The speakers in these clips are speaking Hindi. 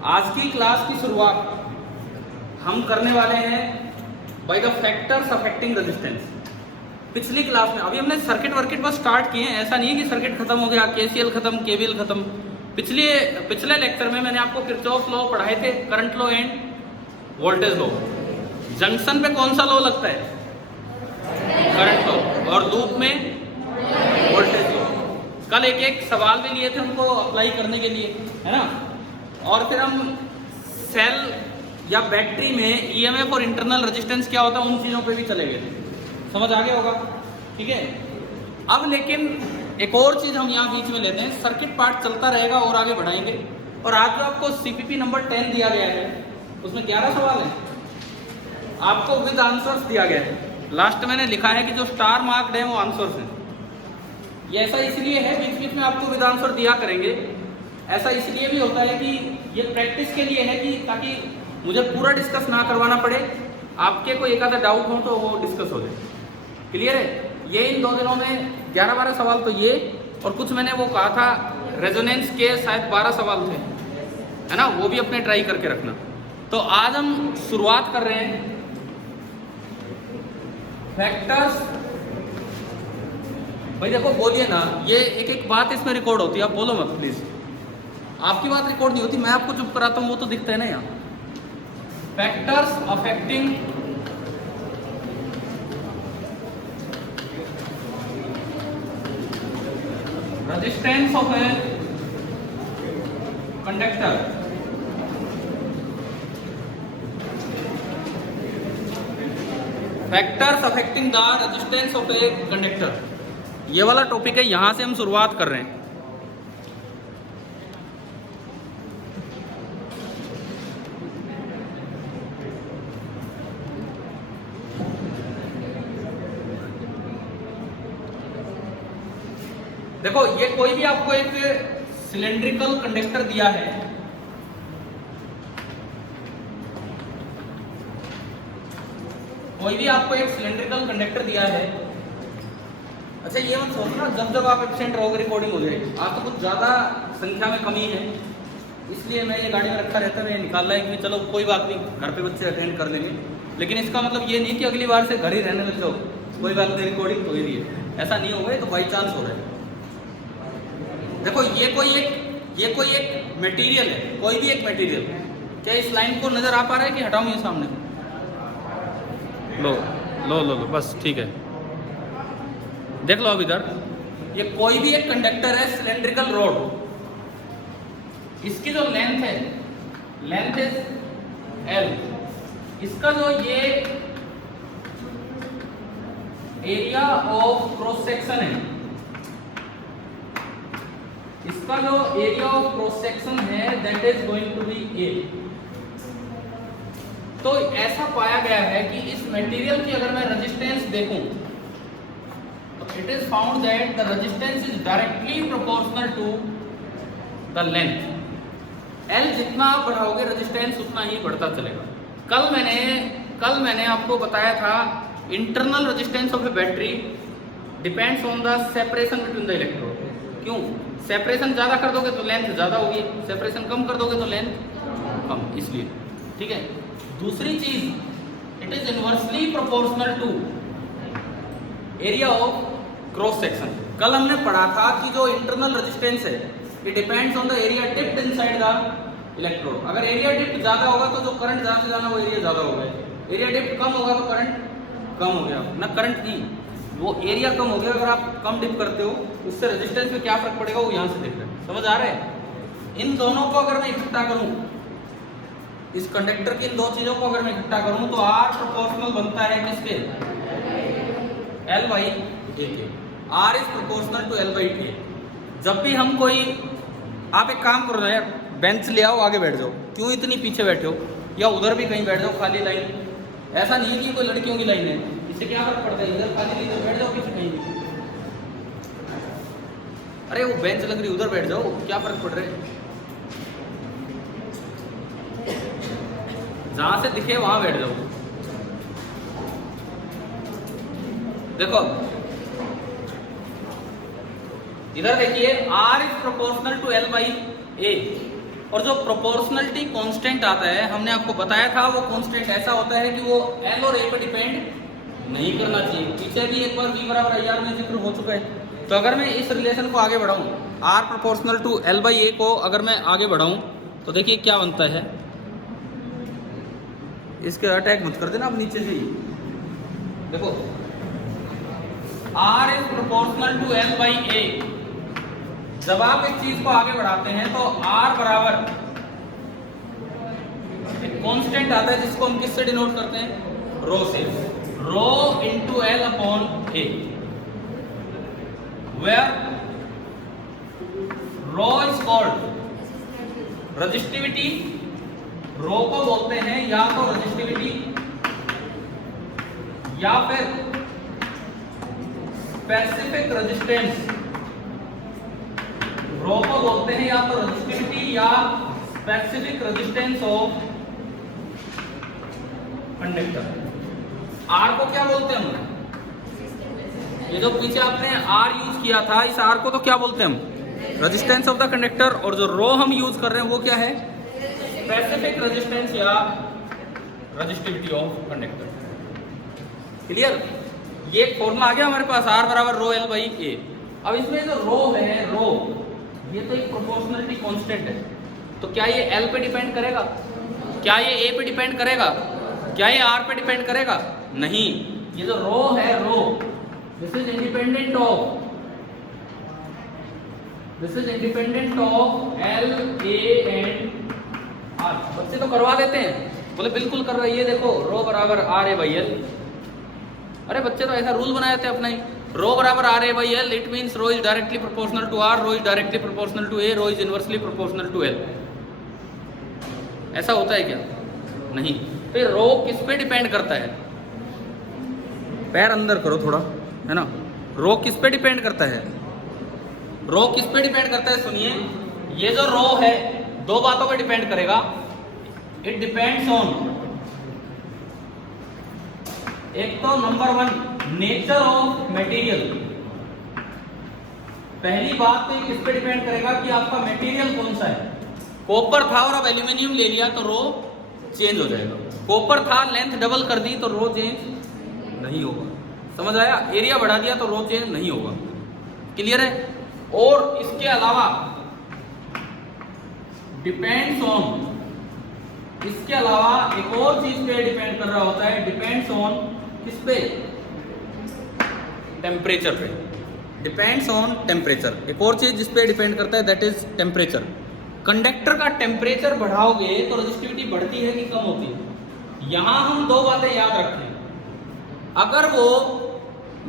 आज की क्लास की शुरुआत हम करने वाले हैं by the factors affecting resistance. पिछली क्लास में अभी हमने सर्किट वर्किट बस स्टार्ट किए हैं, ऐसा नहीं है कि सर्किट खत्म हो गया, केसीएल खत्म, केवीएल खत्म। पिछले लेक्चर में मैंने आपको किरचॉफ लॉ पढ़ाए थे, current law end voltage law. Junction पे कौन सा लॉ लगता है? Current law. और लूप में वोल्टेज लॉ। कल एक एक सवाल भी लिए थे उनको अप्लाई करने के लिए, है ना। और फिर हम सेल या बैटरी में ईएमएफ और इंटरनल रेजिस्टेंस क्या होता है उन चीज़ों पे भी चले गए थे। समझ आ गया होगा, ठीक है। अब लेकिन एक और चीज़ हम यहाँ बीच में लेते हैं, सर्किट पार्ट चलता रहेगा और आगे बढ़ाएंगे। और आज जो आपको सीपीपी नंबर 10 दिया गया है उसमें 11 सवाल है, आपको विद आंसर्स दिया गया है। लास्ट मैंने लिखा है कि जो स्टार मार्क्ड है वो आंसर्स हैं। ये ऐसा इसलिए है, बीच बीच में आपको विद आंसर दिया करेंगे। ऐसा इसलिए भी होता है कि ये प्रैक्टिस के लिए है, कि ताकि मुझे पूरा डिस्कस ना करवाना पड़े, आपके कोई एक आधा डाउट हो तो वो डिस्कस हो जाए। क्लियर है? ये इन 2 दिनों में 11-12 सवाल तो ये, और कुछ मैंने वो कहा था रेजोनेंस के शायद 12 सवाल थे, है ना, वो भी अपने ट्राई करके रखना। तो आज हम शुरुआत कर रहे हैं फैक्टर्स। भाई देखो, बोलिए ना, ये एक एक बात इसमें रिकॉर्ड होती है, आप बोलो मत प्लीज। आपकी बात रिकॉर्ड नहीं होती, मैं आपको चुप कराता हूँ, वो तो दिखता है ना यहाँ। Factors affecting resistance of a conductor. Factors affecting the resistance of a conductor, ये वाला टॉपिक है, यहां से हम शुरुआत कर रहे हैं। देखो, ये कोई भी आपको एक सिलेंड्रिकल कंडक्टर दिया है, कोई भी आपको एक सिलेंड्रिकल कंडक्टर दिया है। अच्छा, ये मत सोचना जब जब आप एब्सेंट रहोगे रिकॉर्डिंग हो जाएगी। आज तो कुछ ज़्यादा संख्या में कमी है, इसलिए मैं ये गाड़ी में रखा रहता है, मैं निकाल रहा है कि चलो कोई बात नहीं, घर पे बच्चे अटेंड कर लेंगे। लेकिन इसका मतलब ये नहीं कि अगली बार से घर ही रहने लग जाओ, कोई बात नहीं, रिकॉर्डिंग हो ही रही है, ऐसा नहीं होगा, ये तो बाई चांस हो रहा है। देखो, ये कोई एक मटेरियल है, कोई भी एक मटेरियल। क्या इस लाइन को नजर आ पा रहा है कि हटाऊं ये सामने? लो लो लो लो, बस ठीक है, देख लो अब इधर। ये कोई भी एक कंडक्टर है, सिलेंड्रिकल रोड। इसकी जो लेंथ है, लेंथ इज L। इसका जो ये एरिया ऑफ क्रॉस सेक्शन है, इसका जो एरिया ऑफ क्रॉस सेक्शन है that is going to be A। तो ऐसा पाया गया है कि इस मटेरियल की अगर मैं रेजिस्टेंस देखूं तो it is found that the resistance is directly proportional to the length. L जितना आप बढ़ाओगे रेजिस्टेंस उतना ही बढ़ता चलेगा। कल मैंने आपको बताया था internal resistance of A battery depends on the separation between the electrode. क्यों? सेपरेशन ज़्यादा कर दोगे तो लेंथ ज़्यादा होगी, सेपरेशन कम कर दोगे तो लेंथ कम, इसलिए। ठीक है। दूसरी चीज, it is inversely proportional to area of cross section. कल हमने पढ़ा था कि जो इंटरनल रेजिस्टेंस है it depends on the area dipped inside the electrode. अगर एरिया डिप्ड ज़्यादा होगा तो जो करंट जहाँ से जाना वो एरिया ज़्यादा होगा, एरिया डिप्ड कम होगा तो करंट कम हो गया ना, करंट नहीं, वो एरिया कम हो गया। अगर आप कम डिप करते हो उससे रेजिस्टेंस में क्या फर्क पड़ेगा वो यहाँ से देख रहे हैं। समझ आ रहा है? इन दोनों को अगर मैं इकट्ठा करूँ, इस कंडक्टर की इन दो चीजों को अगर मैं इकट्ठा करूँ तो R प्रोपोर्शनल बनता है किसके? L बाई A के। R is proportional to L by A। जब भी हम कोई, आप एक काम करो ना यार, बेंच ले आओ, आगे बैठ जाओ, क्यों इतनी पीछे बैठे हो, या उधर भी कहीं बैठ जाओ, खाली लाइन। ऐसा नहीं है कि कोई लड़कियों की लाइन है, इससे क्या फर्क पड़ता है, इधर खाली नहीं तो बैठ जाओ पीछे कहीं भी। अरे वो बेंच लग रही, उधर बैठ जाओ, क्या फर्क पड़ रहा है, जहां से दिखे वहां बैठ जाओ। देखो इधर देखिए, R is proportional to L by A। और जो प्रोपोर्शनलिटी कांस्टेंट आता है, हमने आपको बताया था वो कांस्टेंट ऐसा होता है कि वो एल और ए पर डिपेंड नहीं करना चाहिए। पीछे भी एक बार v बराबर IR में जिक्र हो चुका है। तो अगर मैं इस रिलेशन को आगे बढ़ाऊं, R proportional to L by A को अगर मैं आगे बढ़ाऊं तो देखिए क्या बनता है। इसके अटैक मत कर देना अब नीचे से ही। देखो R is proportional to L by A. जब आप एक चीज को आगे बढ़ाते हैं तो R बराबर एक कांस्टेंट आता है जिसको हम किससे डिनोट करते हैं, रो से। Rho into L upon A, where rho is called resistivity. Rho को बोलते हैं या तो रेजिस्टिविटी या फिर स्पेसिफिक रेजिस्टेंस। रो को बोलते हैं या तो रेजिस्टिविटी या specific resistance of conductor. R को क्या बोलते हैं हम, ये जो पीछे आपने आर यूज किया था, इस आर को तो क्या बोलते हैं हम, रेजिस्टेंस ऑफ द कंडक्टर। और जो रो हम यूज कर रहे हैं वो क्या है, स्पेसिफिक रेजिस्टेंस या रेजिस्टिविटी ऑफ कंडक्टर। क्लियर? ये एक फॉर्मूला आ गया हमारे पास, आर बराबर रो एल बाई ए। अब इसमें जो रो है, रो ये तो एक प्रोपोर्शनलिटी कांस्टेंट है, तो क्या ये एल पे डिपेंड करेगा, क्या ये ए पे डिपेंड करेगा, क्या ये आर पे डिपेंड करेगा? नहीं। ये जो रो है, rho this is independent of L A and R. बच्चे तो करवा देते हैं, बोले बिल्कुल कर रहा है, ये देखो रो बराबर आर ए बाई एल। अरे बच्चे तो ऐसा रूल बनाए थे अपना ही, रो बराबर R A by L, it means rho is directly proportional to R, rho is directly proportional to A, rho is inversely proportional to L. ऐसा होता है क्या? नहीं। फिर रो किस पे डिपेंड करता है, पैर अंदर करो थोड़ा, है ना। रो किस पे डिपेंड करता है, रो किस पे डिपेंड करता है? सुनिए, ये जो रो है दो बातों पे डिपेंड करेगा। इट डिपेंड्स ऑन, एक तो number one nature of material. पहली बात तो किस पे डिपेंड करेगा कि आपका मटेरियल कौन सा है। कॉपर था और अब एल्यूमिनियम ले लिया तो रो चेंज हो जाएगा। कॉपर था, लेंथ डबल कर दी तो रो चेंज नहीं होगा। समझ आया? एरिया बढ़ा दिया तो रो चेंज नहीं होगा। क्लियर है? और इसके अलावा डिपेंड्स ऑन, इसके अलावा एक और चीज पे डिपेंड कर रहा होता है, डिपेंड्स ऑन किस पे, टेम्परेचर पे। डिपेंड्स ऑन टेम्परेचर, एक और चीज जिस पे डिपेंड करता है दैट इज टेम्परेचर। कंडक्टर का टेम्परेचर बढ़ाओगे तो रेजिस्टिविटी बढ़ती है कि कम होती है? यहां हम दो बातें याद रखें। अगर वो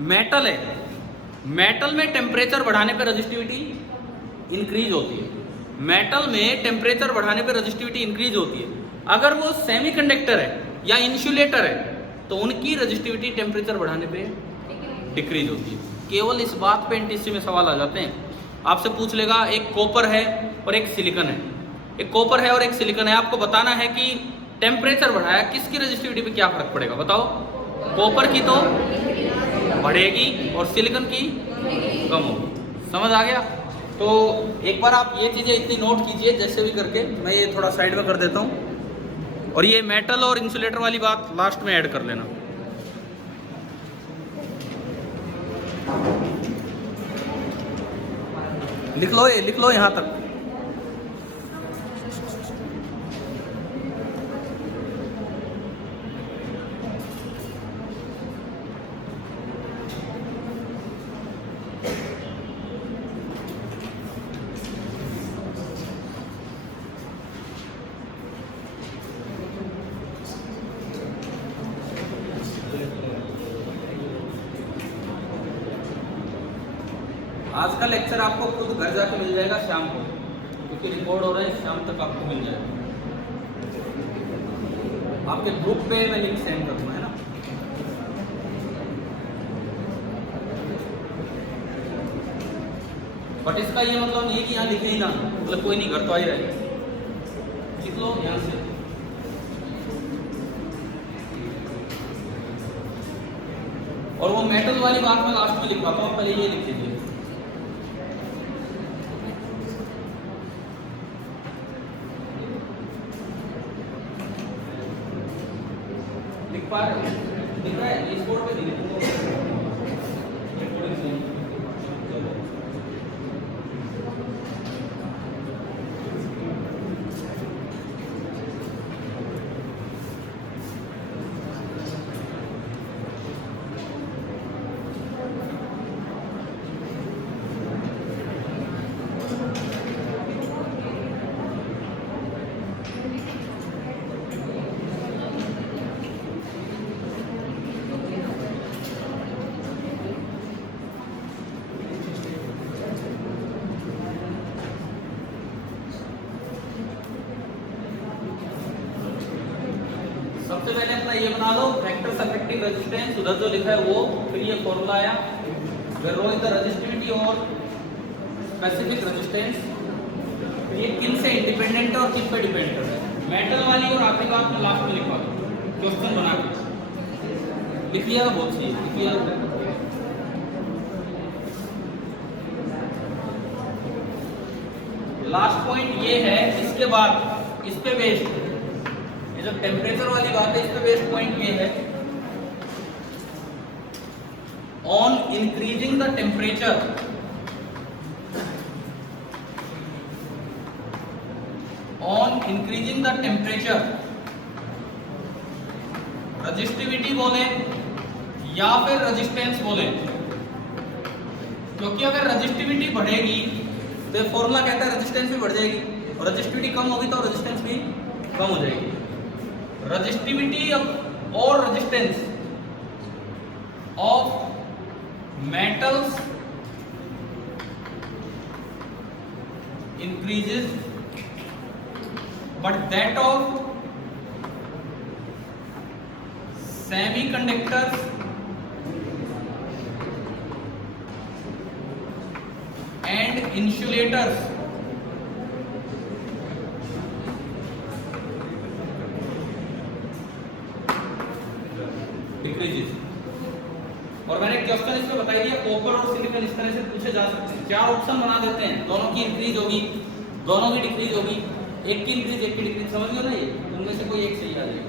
मेटल है, मेटल में टेम्परेचर बढ़ाने पर रेजिस्टिविटी इंक्रीज होती है, मेटल में टेम्परेचर बढ़ाने पर रेजिस्टिविटी इंक्रीज होती है। अगर वो सेमीकंडक्टर है या इंसुलेटर है तो उनकी रेजिस्टिविटी टेम्परेचर बढ़ाने पे डिक्रीज होती है। केवल इस बात पे एनटीसी में सवाल आ जाते हैं। आपसे पूछ लेगा एक कॉपर है और एक सिलिकॉन है, एक कॉपर है और एक सिलिकॉन है, आपको बताना है कि टेम्परेचर बढ़ाया किसकी रेजिस्टिविटी पे क्या फर्क पड़ेगा, बताओ। कॉपर की तो बढ़ेगी और सिलिकॉन की कम होगी। समझ आ गया? तो एक बार आप ये चीज़ें इतनी नोट कीजिए जैसे भी करके। मैं ये थोड़ा साइड में कर देता हूँ और ये मेटल और इंसुलेटर वाली बात लास्ट में ऐड कर लेना। लिख लो, ये लिख लो यहाँ तक। आज का लेक्चर आपको खुद घर जाके मिल जाएगा शाम को, क्योंकि रिकॉर्ड हो रहा है, शाम तक आपको मिल जाएगा। आपके ग्रुप पे मैं लिंक सेंड करूँगा, है ना। बट इसका ये मतलब नहीं है कि यहाँ लिखे ही ना, मतलब कोई नहीं, घर तो आ ही रहेगा। लिख लो यहाँ से। और वो मेटल वाली बात मैं लास्ट में लिखवाता हूँ, पहले ये लिख दीजिए। पर दिख रहा है इस बोर्ड पे दिख सबसे पहले अपना ये बना लो वेक्टर सफेक्टिव रेजिस्टेंस, उधर जो लिखा है वो, फिर ये फॉर्मूला आया, where rho is the resistivity और स्पेसिफिक रेजिस्टेंस, ये किन से इंडिपेंडेंट है और किन पे डिपेंड है, मेटल वाली, और आखिरी बात में लास्ट में लिखवा दो क्वेश्चन बना के लिख लिया, बहुत सही लिख लिया। लास्ट पॉइंट ये है, इसके बाद इस पे बेस्ड, ये जो टेम्परेचर वाली बात है इस पे बेस्ड पॉइंट ये है, on increasing the temperature resistivity बोले या फिर रेजिस्टेंस बोले, क्योंकि अगर रजिस्टिविटी बढ़ेगी तो फॉर्मूला कहता है रेजिस्टेंस भी बढ़ जाएगी, और रजिस्टिविटी कम होगी तो रेजिस्टेंस भी कम हो जाएगी। रजिस्टिविटी और resistance of metals increases but that of semiconductors and insulators decreases. और मैंने क्वेश्चन इसमें बता दिया, कॉपर और सिलिकॉन इस तरह से पूछे जा सकते हैं। चार ऑप्शन बना देते हैं, दोनों की इंक्रीज होगी, दोनों की डिक्रीज होगी, एक की इंक्रीज एक की डिक्रीज, समझ गए ना, ये उनमें से कोई एक सही आ जाएगा।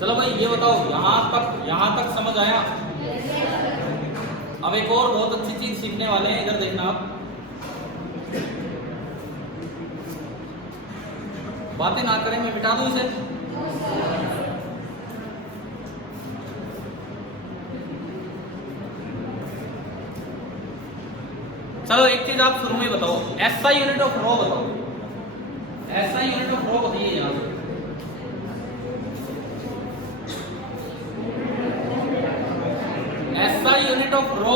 चलो भाई ये बताओ, यहां तक समझ आया? अब एक और बहुत अच्छी चीज सीखने वाले हैं, इधर देखना आप, बातें ना करें, मैं मिटा दूं इसे। चलो एक चीज आप शुरू में बताओ, एसआई यूनिट ऑफ रो बताओ, एसआई यूनिट ऑफ रो बताइए यहां से। SI unit of rho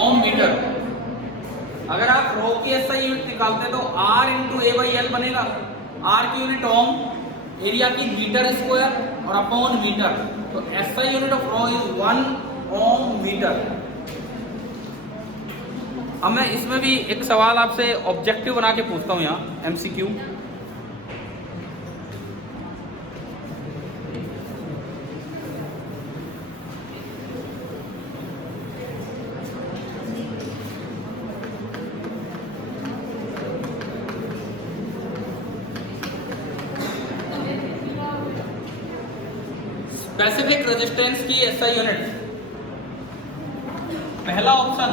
ohm metre. अगर आप रो की एसआई यूनिट निकालते तो R इंटू A/L बनेगा, R की यूनिट ओम, एरिया की मीटर स्क्वायर और अपॉन मीटर, तो SI unit of rho is 1 ohm metre. अब मैं इसमें भी एक सवाल आपसे ऑब्जेक्टिव बना के पूछता हूं, यहाँ एमसीक्यू। स्पेसिफिक रेजिस्टेंस की एसआई यूनिट, पहला ऑप्शन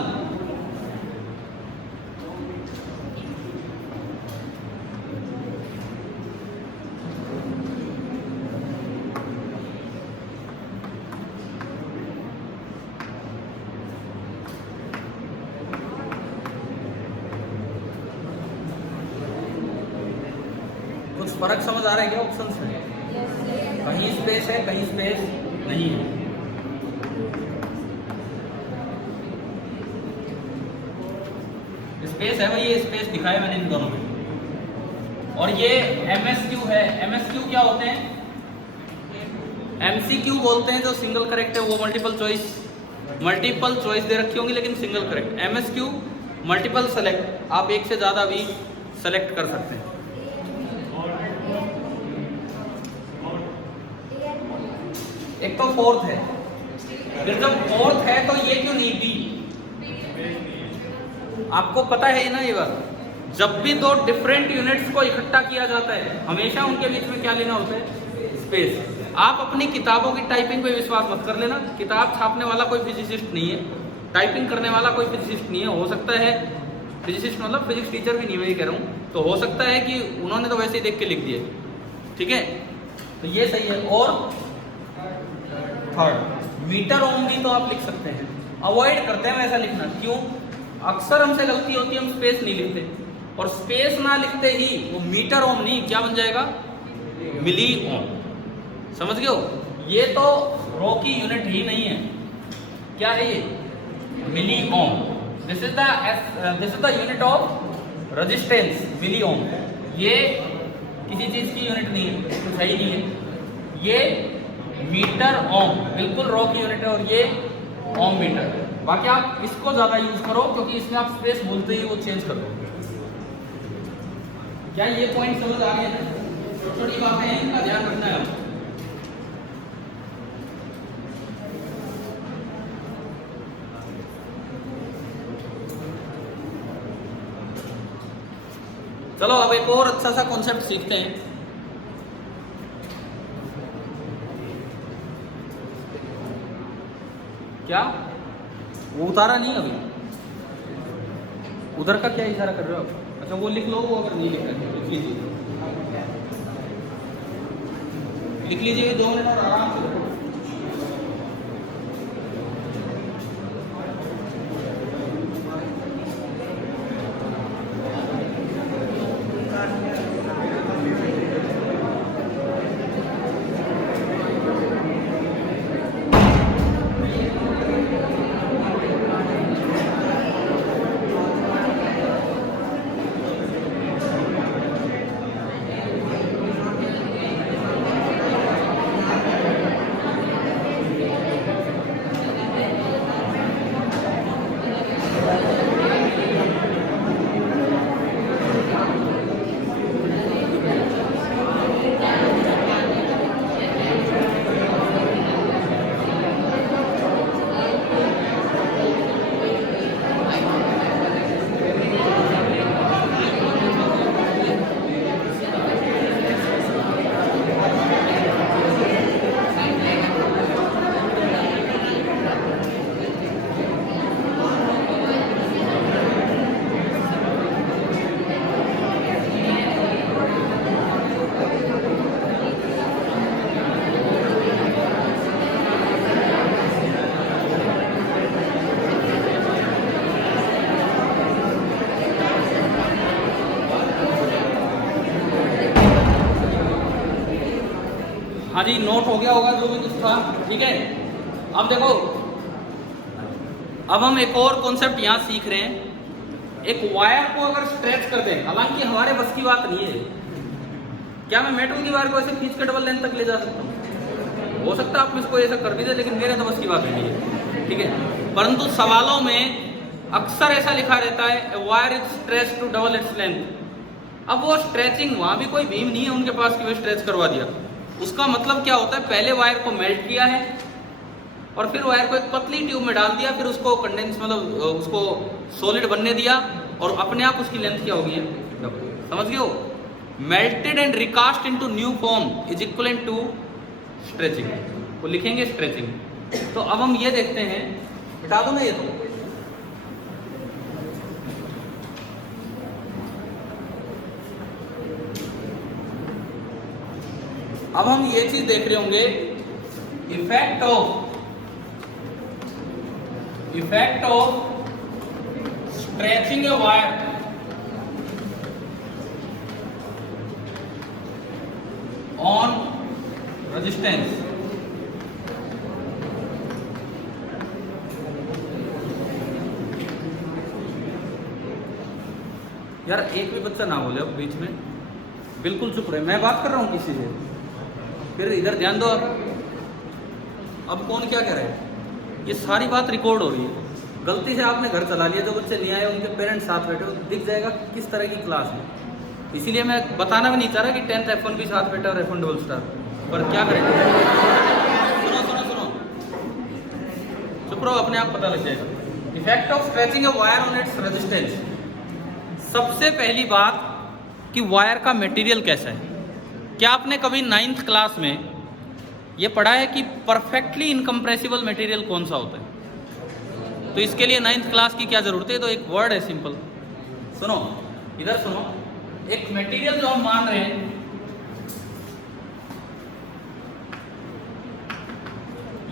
कुछ फर्क समझ आ रहा है क्या ऑप्शन में? कहीं स्पेस है, कहीं स्पेस नहीं है। स्पेस है भाई, ये स्पेस दिखाया मैंने इन दोनों में। और ये एमएसक्यू है। एमएसक्यू क्या होते हैं? एमसीक्यू बोलते हैं जो सिंगल करेक्ट है, वो मल्टीपल चॉइस दे रखी होंगी लेकिन single correct. MSQ multiple select, आप एक से ज्यादा भी सेलेक्ट कर सकते हैं। एक तो फोर्थ है, फिर जब फोर्थ है तो ये क्यों नहीं बी? आपको पता है ना ये बात, जब भी दो डिफरेंट यूनिट्स को इकट्ठा किया जाता है हमेशा उनके बीच में क्या लेना होता है? स्पेस। आप अपनी किताबों की टाइपिंग पे विश्वास मत कर लेना, किताब छापने वाला कोई फिजिसिस्ट नहीं है, टाइपिंग करने वाला कोई फिजिसिस्ट नहीं है। हो सकता है फिजिसिस्ट मतलब फिजिक्स टीचर भी नहीं, मैं ये कह रहा हूँ, तो हो सकता है कि उन्होंने तो वैसे ही देख के लिख दिए, ठीक है, तो ये सही है। और थर्ड मीटर ओम भी तो आप लिख सकते हैं, अवॉइड करते हैं ऐसा लिखना। क्यों? अक्सर हमसे गलती होती है, हम स्पेस नहीं लिखते, और स्पेस ना लिखते ही वो मीटर ओम नहीं क्या बन जाएगा? मिली ओम। समझ गए हो? ये तो रो की यूनिट ही नहीं है, क्या है ये? Milli ohm. This is the unit of resistance, milli ohm. ये किसी चीज की यूनिट नहीं है, तो सही नहीं है। ये मीटर ओम बिल्कुल रो की यूनिट है, और ये ओम मीटर। बाकी आप इसको ज्यादा यूज करो क्योंकि इसमें आप स्पेस बोलते ही वो चेंज कर दो। क्या ये पॉइंट समझ आ गया? छोटी बातें हैं, इनका ध्यान रखना है। चलो अब एक और अच्छा सा कॉन्सेप्ट सीखते हैं। क्या वो उतारा नहीं अभी? उधर का क्या इशारा कर रहे हो आप? अच्छा वो लिख लो, वो अगर नहीं लिख रहे लिख लीजिए, लिख लीजिए 2 मिनट और आराम से लिखो। हाँ जी, नोट हो गया होगा जो भी कुछ था, ठीक है। अब देखो, अब हम एक और कॉन्सेप्ट यहाँ सीख रहे हैं। एक वायर को अगर स्ट्रेच कर दें, हालांकि हमारे बस की बात नहीं है, क्या मैं मेटल की वायर को ऐसे खींच के डबल लेंथ तक ले जा सकता हूँ? हो सकता है आप इसको ऐसा कर भी दे, लेकिन मेरे तो बस की बात नहीं है, ठीक है। परंतु सवालों में अक्सर ऐसा लिखा रहता है wire is stretch to double its length. अब वो स्ट्रेचिंग, वहां भी कोई बीम नहीं है उनके पास कि वो स्ट्रेच करवा दिया। उसका मतलब क्या होता है? पहले वायर को मेल्ट किया है और फिर वायर को एक पतली ट्यूब में डाल दिया, फिर उसको कंडेंस मतलब उसको सॉलिड बनने दिया, और अपने आप उसकी लेंथ क्या होगी? समझ गए हो? Melted and recast into new form is equivalent to stretching. वो लिखेंगे स्ट्रेचिंग। तो अब हम ये देखते हैं, बता दो ना ये तो, अब हम ये चीज देख रहे होंगे, effect of stretching a wire on resistance. यार एक भी बच्चा ना बोले अब बीच में, बिल्कुल चुप रहे। मैं बात कर रहा हूं किसी से, फिर इधर ध्यान दो। अब कौन क्या कह रहा है? ये सारी बात रिकॉर्ड हो रही है। गलती से आपने घर चला लिया, जो बच्चे नहीं आए उनके पेरेंट्स साथ बैठे हो, दिख जाएगा किस तरह की क्लास है। इसीलिए मैं बताना भी नहीं चाह रहा कि 10th F1 भी साथ बैठा और F1 डबल स्टार, पर क्या करें। सुनो सुनो सुनो, चुप रहो, अपने आप पता लग जाएगा। Effect of stretching a wire on its resistance. सबसे पहली बात कि वायर का मटेरियल कैसा है। क्या आपने कभी 9th क्लास में ये पढ़ा है कि परफेक्टली इनकम्प्रेसिबल मटेरियल कौन सा होता है? तो इसके लिए 9th क्लास की क्या जरूरत है? तो एक वर्ड है सिंपल, सुनो इधर सुनो। एक मटेरियल जो हम मान रहे हैं,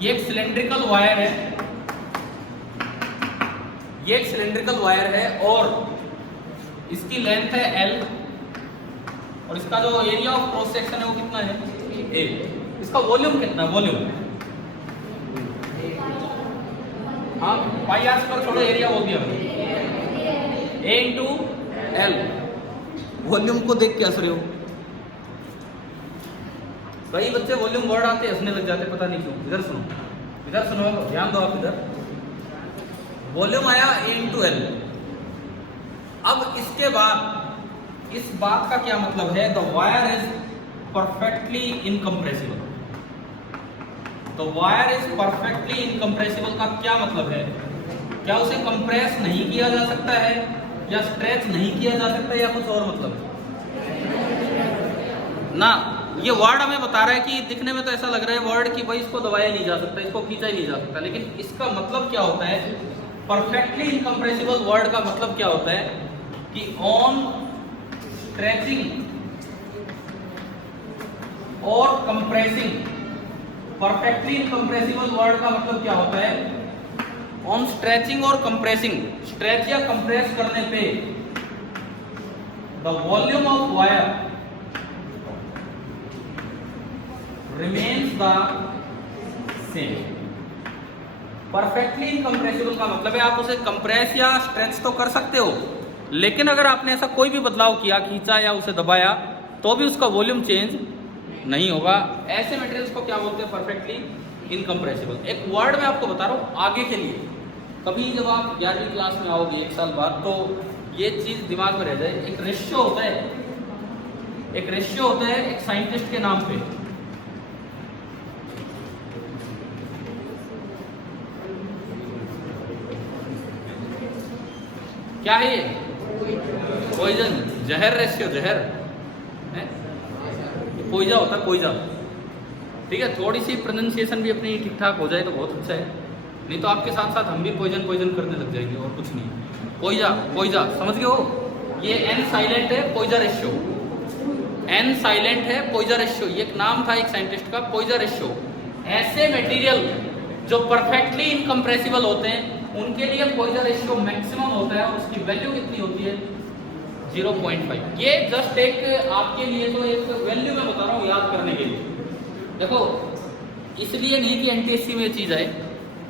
ये एक सिलेंड्रिकल वायर है, ये एक सिलेंड्रिकल वायर है और इसकी लेंथ है L और इसका जो एरिया ऑफ क्रॉस सेक्शन है वो कितना है? A। इसका वॉल्यूम कितना है? वॉल्यूम, हाँ पाई आर स्क्वायर छोड़ो, एरिया बोल दिया A इंटू L। वॉल्यूम को देख के हंस रहे हो कई बच्चे, वॉल्यूम वर्ड आते हंसने लग जाते, पता नहीं क्यों। इधर सुनो, इधर सुनो, ध्यान दो आप इधर। वॉल्यूम आया A इंटू L। अब इसके बाद इस बात का क्या मतलब है? The wire is perfectly incompressible. तो वायर इज परफेक्टली इनकम्प्रेसिबल का क्या मतलब है? क्या उसे कंप्रेस नहीं किया जा सकता है या स्ट्रेच नहीं किया जा सकता है या कुछ और मतलब ना? ये वर्ड हमें बता रहा है कि दिखने में तो ऐसा लग रहा है वर्ड कि भाई इसको दबाया नहीं जा सकता, इसको खींचा ही नहीं जा सकता, लेकिन इसका मतलब क्या होता है? परफेक्टली इनकम्प्रेसिबल वर्ड का मतलब क्या होता है कि ऑन स्ट्रेचिंग और कंप्रेसिंग। परफेक्टली इनकम्प्रेसिबल वर्ड का मतलब क्या होता है? ऑन स्ट्रेचिंग और कंप्रेसिंग, स्ट्रेच या कंप्रेस करने पे the volume of wire remains the same. Perfectly incompressible का मतलब है आप उसे कंप्रेस या स्ट्रेच तो कर सकते हो, लेकिन अगर आपने ऐसा कोई भी बदलाव किया, खींचा या उसे दबाया, तो भी उसका वॉल्यूम चेंज नहीं होगा। ऐसे मटेरियल्स को क्या बोलते हैं? Perfectly incompressible. एक वर्ड मैं आपको बता रहा हूँ आगे के लिए, कभी जब आप 11वीं क्लास में आओगे 1 साल बाद, तो ये चीज दिमाग में रह जाए। एक रेशियो होता है, एक रेशियो होता है एक साइंटिस्ट के नाम पे। क्या है ये? पॉइजन, जहर रेशियो, जहर है, पोइजा होता है, पोइजा। ठीक है, थोड़ी सी प्रोनाउंसिएशन भी अपनी ठीक ठाक हो जाए तो बहुत अच्छा है, नहीं तो आपके साथ साथ हम भी पॉइजन पॉइजन करने लग जाएंगे और कुछ नहीं। पोइजा, पोइजा समझ गए हो? ये एन साइलेंट है, पोइजा रेशियो, एन साइलेंट है, पोइजा रेशियो। ये एक नाम था एक साइंटिस्ट का, पोइजा रेशियो। ऐसे मटेरियल जो परफेक्टली इनकम्प्रेसिबल होते हैं उनके लिए पोइजा रेशियो मैक्सिमम होता है और उसकी वैल्यू कितनी होती है? 0.5। ये जस्ट एक आपके लिए तो एक वैल्यू मैं बता रहा हूँ याद करने के लिए। देखो, इसलिए नहीं कि एनटीएससी में ये चीज़ आए,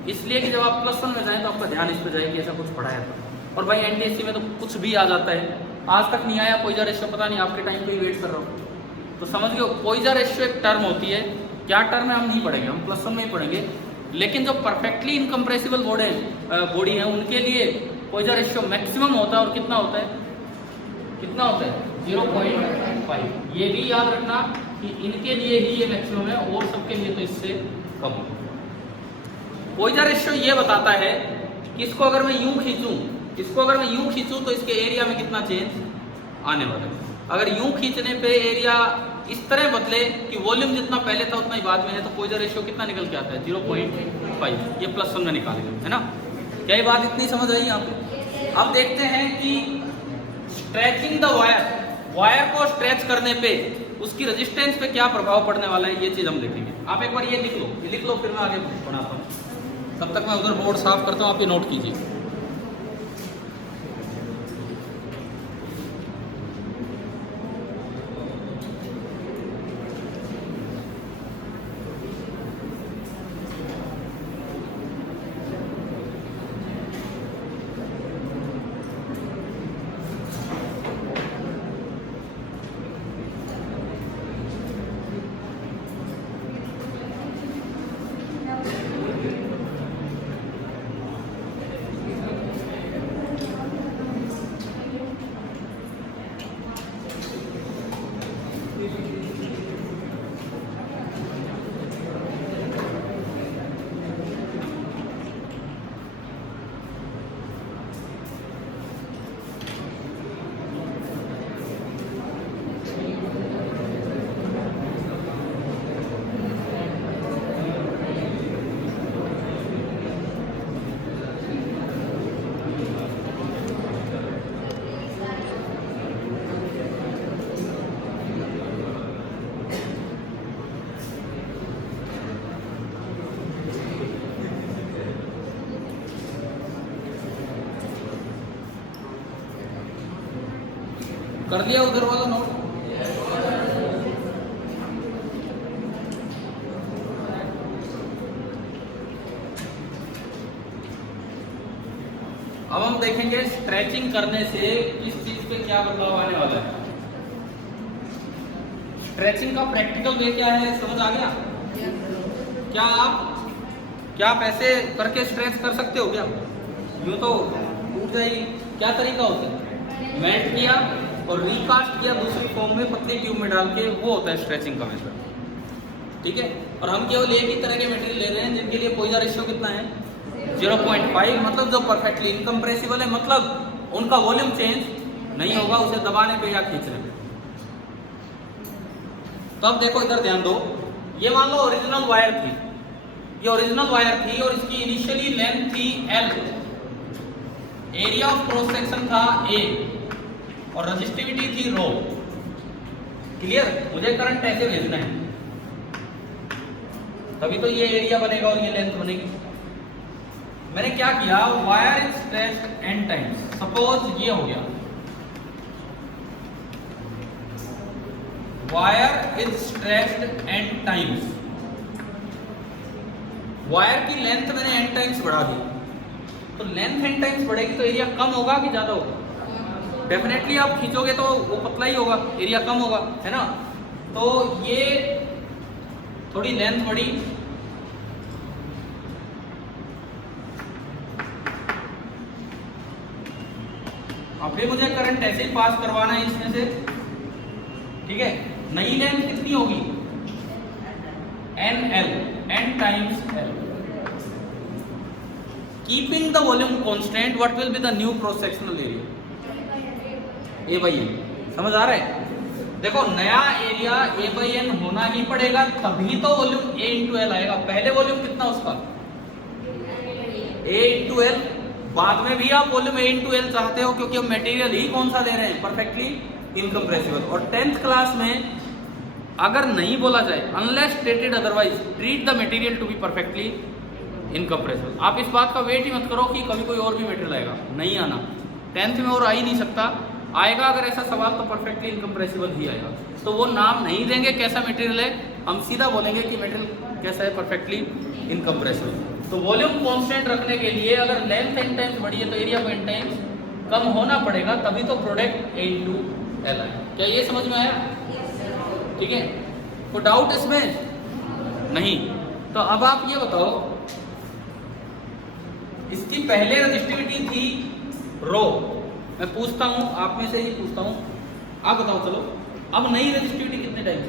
इसलिए कि जब आप +1 में जाएं तो आपका ध्यान इस पर जाए कि ऐसा कुछ पढ़ा है। और भाई एनटीएससी में तो कुछ भी आ जाता है, आज तक नहीं आया पोइजा रेशियो, पता नहीं आपके टाइम पे ही वेट कर रहा हूँ। तो समझ गए, पोइजा रेशियो एक टर्म होती है। क्या टर्म है हम नहीं पढ़ेंगे, हम +1 में ही पढ़ेंगे, लेकिन जो परफेक्टली इनकम्प्रेसिबल बॉडी है उनके लिए पोइजा रेशियो मैक्सिमम होता है। और कितना होता है? कितना होता है? 0.5। ये भी याद रखना कि इनके लिए ही ये मैक्सिमम है और सबके लिए तो इससे कम है। पोइजा रेशियो ये बताता है कि इसको अगर मैं यूं खींचूं, इसको अगर मैं यूं खींचूं तो इसके एरिया में कितना चेंज आने वाला है। अगर यूं खींचने पे एरिया इस तरह बदले कि वॉल्यूम जितना पहले था उतना ही बाद में है, तो पोइजा रेशियो कितना निकल के आता है? 0.5। ये +1 में निकालेंगे, है ना? क्या ये बात इतनी समझ आई यहाँ पे? अब देखते हैं कि स्ट्रेचिंग द वायर, वायर को स्ट्रेच करने पे उसकी रेजिस्टेंस पे क्या प्रभाव पड़ने वाला है, ये चीज हम देखेंगे। आप एक बार ये लिख लो, ये लिख लो, फिर मैं आगे पढ़ाता हूँ। तब तक मैं उधर बोर्ड साफ करता हूँ, आप ये नोट कीजिए। कर लिया उधर वाला नोट? अब हम देखेंगे स्ट्रेचिंग करने से इस चीज पे क्या बदलाव आने वाला है। स्ट्रेचिंग का प्रैक्टिकल वे क्या है, समझ आ गया? क्या आप ऐसे करके स्ट्रेच कर सकते हो क्या? यूं तो टूट जाएगी। क्या तरीका होता है? मेल्ट किया और रिकास्ट किया दूसरी फॉर्म में पतली ट्यूब में डाल के, वो होता है स्ट्रेचिंग का मेथड। ठीक है, और हम केवल एक ही तरह के मटेरियल ले रहे हैं जिनके लिए पोइजन रेशियो कितना है 0.5, मतलब जो परफेक्टली इनकम्प्रेसिबल है, मतलब उनका वॉल्यूम चेंज नहीं होगा उसे दबाने पे या खींचने पे। तो अब देखो इधर ध्यान दो, ये मान लो ओरिजिनल वायर थी, ये ओरिजिनल वायर थी और इसकी इनिशियली लेंथ थी L, area of cross section था A और रजिस्टिविटी थी रो। क्लियर? मुझे करंट ऐसे भेजना है, तभी तो ये एरिया बनेगा और ये लेंथ बनेगी। मैंने क्या किया, wire is stretched n times. Suppose ये हो गया, wire is stretched n times. Wire की लेंथ मैंने n टाइम्स बढ़ा दी, तो लेंथ n टाइम्स बढ़ेगी तो एरिया कम होगा कि ज्यादा होगा? डेफिनेटली आप खींचोगे तो वो पतला ही होगा, एरिया कम होगा, है ना? तो ये थोड़ी लेंथ बढ़ी, अभी मुझे करंट ऐसे ही पास करवाना है इसमें से। ठीक है, नई लेंथ कितनी होगी? NL, n times L। Keeping the volume constant, what will be the new cross sectional area? A/N। समझ आ रहा है? देखो नया एरिया A/N होना ही पड़ेगा, तभी तो वॉल्यूम A into L आएगा। पहले वॉल्यूम कितना उसका? A into L। बाद में भी आप वॉल्यूम A into L चाहते हो, क्योंकि हम मटेरियल ही कौन सा दे रहे हैं? Perfectly incompressible. और 10th क्लास में अगर नहीं बोला जाए, unless stated otherwise, treat the material to be perfectly incompressible. आप इस बात का वेट ही मत करो कि कभी कोई और भी मटेरियल आएगा, नहीं आना। 10th में और आ ही नहीं सकता, आएगा अगर ऐसा सवाल तो परफेक्टली इनकम्प्रेसिबल ही आएगा। तो वो नाम नहीं देंगे कैसा मटेरियल है, हम सीधा बोलेंगे कि मटेरियल कैसा है, परफेक्टली इनकम्प्रेसिबल। तो वॉल्यूम कांस्टेंट रखने के लिए अगर लेंथ n टाइम्स बढ़ी है तो एरिया को n टाइम्स कम होना पड़ेगा, तभी तो प्रोडक्ट A into L आए। क्या ये समझ में आया? ठीक है, कोई डाउट इसमें? नहीं। तो अब आप ये बताओ, इसकी पहले रजिस्टिविटी थी रो। मैं पूछता हूं, आप में से ही पूछता हूं, आप बताओ। चलो, अब नई रजिस्टिविटी कितने टाइम्स?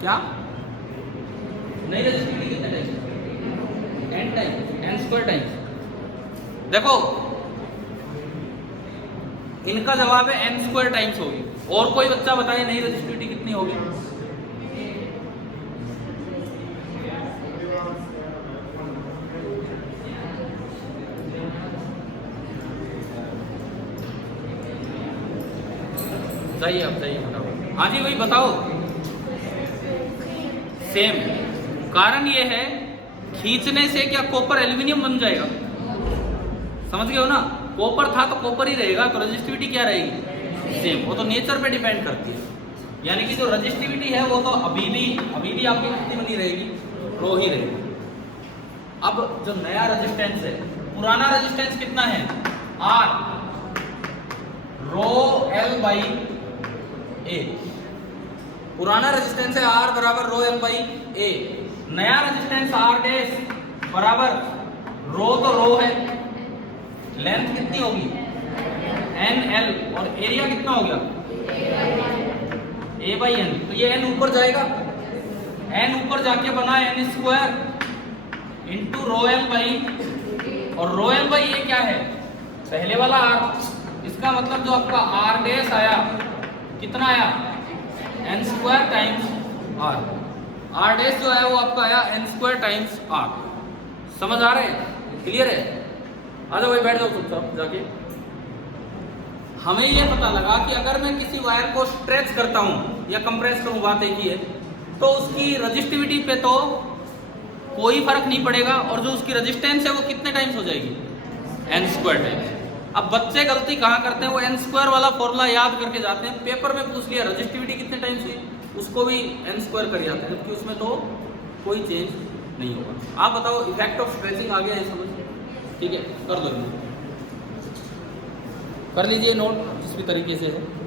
क्या नई रजिस्टिविटी कितने times? n times, n square times. देखो इनका जवाब है n स्क्वायर टाइम्स होगी। और कोई बच्चा बताए नई रजिस्टिविटी कितनी होगी? जाइए, आप जाइए, बताओ। हाँ जी भाई बताओ। सेम कारण ये है, खींचने से क्या कॉपर एल्यूमिनियम बन जाएगा? समझ गए हो ना? कॉपर था तो कॉपर ही रहेगा, तो रजिस्टिविटी क्या रहेगी? सेम। वो तो नेचर पे डिपेंड करती है, यानी कि जो रजिस्टिविटी है वो तो अभी भी आपकी कितनी बनी रहेगी? रो ही रहेगी। अब जो नया रेजिस्टेंस है, पुराना रेजिस्टेंस कितना है? R, rho L by A। पुराना रेजिस्टेंस है R बराबर रो L बाई A। नया रेजिस्टेंस R डैश बराबर रो तो रो है, लेंथ कितनी होगी? NL, और एरिया कितना हो गया? A/N। तो ये N ऊपर जाएगा, N ऊपर जाके बना N square into rho L by, और रो L बाई ये क्या है? पहले वाला R। इसका मतलब जो आपका R डैश आया, कितना आया? N square times R। R dash जो है वो आपका आया N स्क्वायर टाइम्स R। समझ आ रहे हैं? क्लियर है? आ जाओ भाई, बैठ जाओ चुपचाप जाके। हमें ये पता लगा कि अगर मैं किसी वायर को स्ट्रेच करता हूं या कंप्रेस करूं, बात एक ही है, तो उसकी रजिस्टिविटी पे तो कोई फर्क नहीं पड़ेगा, और जो उसकी रेजिस्टेंस है वो कितने टाइम्स हो जाएगी? N square times. अब बच्चे गलती कहाँ करते हैं, वो एन स्क्वायर वाला फॉर्मूला याद करके जाते हैं, पेपर में पूछ लिया रजिस्टिविटी कितने टाइम्स हुई, उसको भी एन स्क्वायर कर जाते हैं, जबकि उसमें तो कोई चेंज नहीं होगा। आप बताओ इफेक्ट ऑफ स्ट्रेचिंग आ गया है समझ? ठीक है, कर दो, कर लीजिए नोट जिस भी तरीके से है।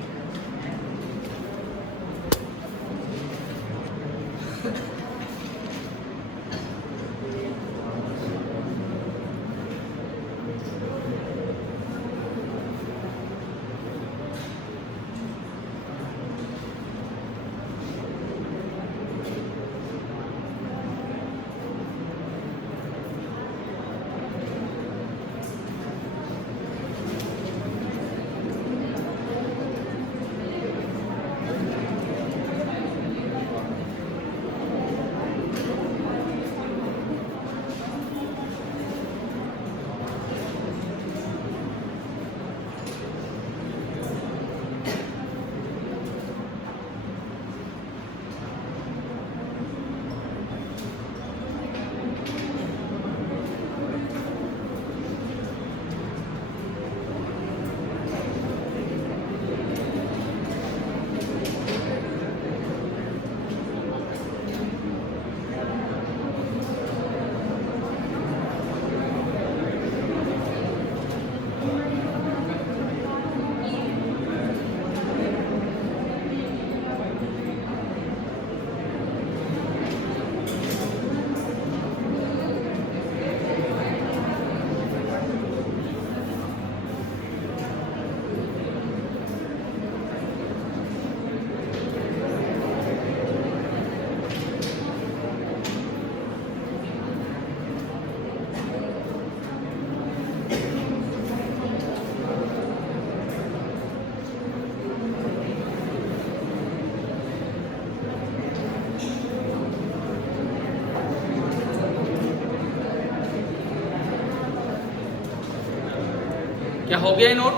क्या हो गया नोट?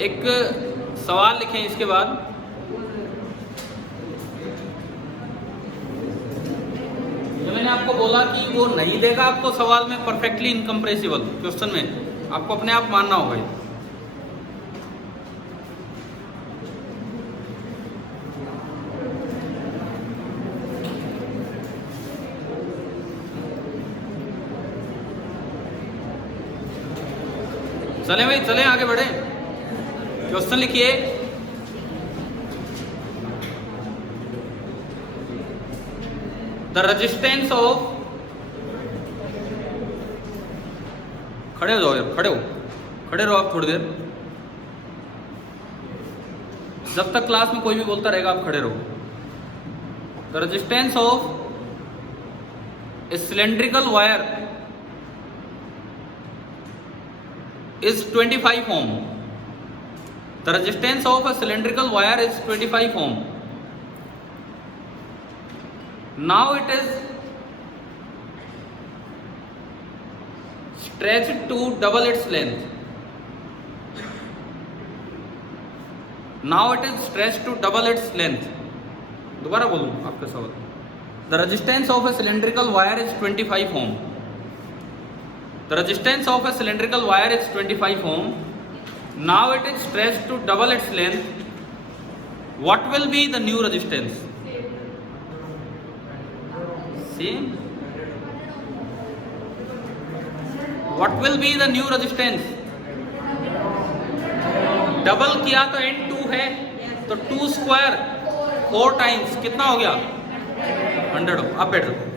एक सवाल लिखें इसके बाद। मैंने आपको बोला कि वो नहीं देगा आपको सवाल में परफेक्टली इनकम्प्रेसिबल क्वेश्चन में, आपको अपने आप मानना होगा। चले भाई चले, आगे बढ़े। क्वेश्चन लिखिए, द रेजिस्टेंस ऑफ, खड़े हो जाओ यार, खड़े रहो आप थोड़ी देर, जब तक क्लास में कोई भी बोलता रहेगा आप खड़े रहो। The resistance of A cylindrical wire is 25 ohm. The resistance of a cylindrical wire is 25 ohm. Now it is stretched to double its length. Now it is stretched to double its length. दोबारा बोलूं आपके सवाल। The resistance of a cylindrical wire is 25 ohm. The resistance of a cylindrical wire is 25 ohm. Now it is stretched to double its length. What will be the new resistance? Same. What will be the new resistance? Double किया तो n2 है, तो 2 स्क्वायर 4 टाइम्स कितना हो गया? 100 हो। अब बैठ जाओ।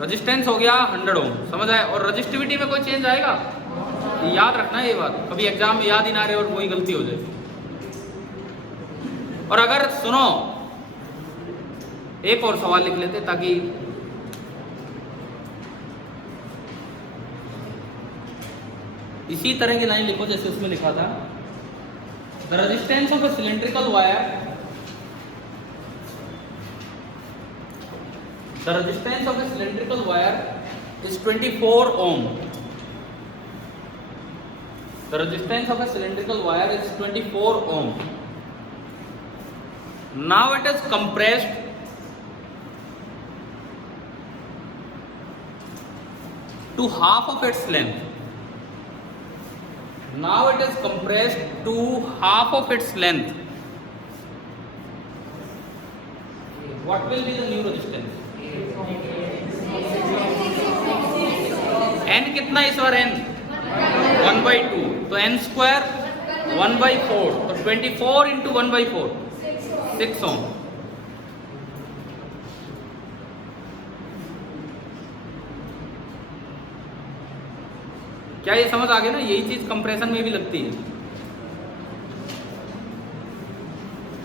रेजिस्टेंस हो गया 100 ओम, समझ आए? और रजिस्टिविटी में कोई चेंज आएगा? याद रखना ये बात, कभी एग्जाम में याद ही ना रहे और कोई गलती हो जाए। और अगर सुनो, एक और सवाल लिख लेते ताकि इसी तरह की लाइन लिखो जैसे उसमें लिखा था। The resistance of A cylindrical wire, the resistance of a cylindrical wire is 24 ohm. The resistance of a cylindrical wire is 24 ohm. Now it is compressed to half of its length. Now it is compressed to half of its length. What will be the new resistance? n कितना इस बार n 1/2, तो n स्क्वायर 1/4, तो 24 इंटू 1/4 6 ओम. क्या ये समझ आ गया ना? यही चीज कंप्रेशन में भी लगती है.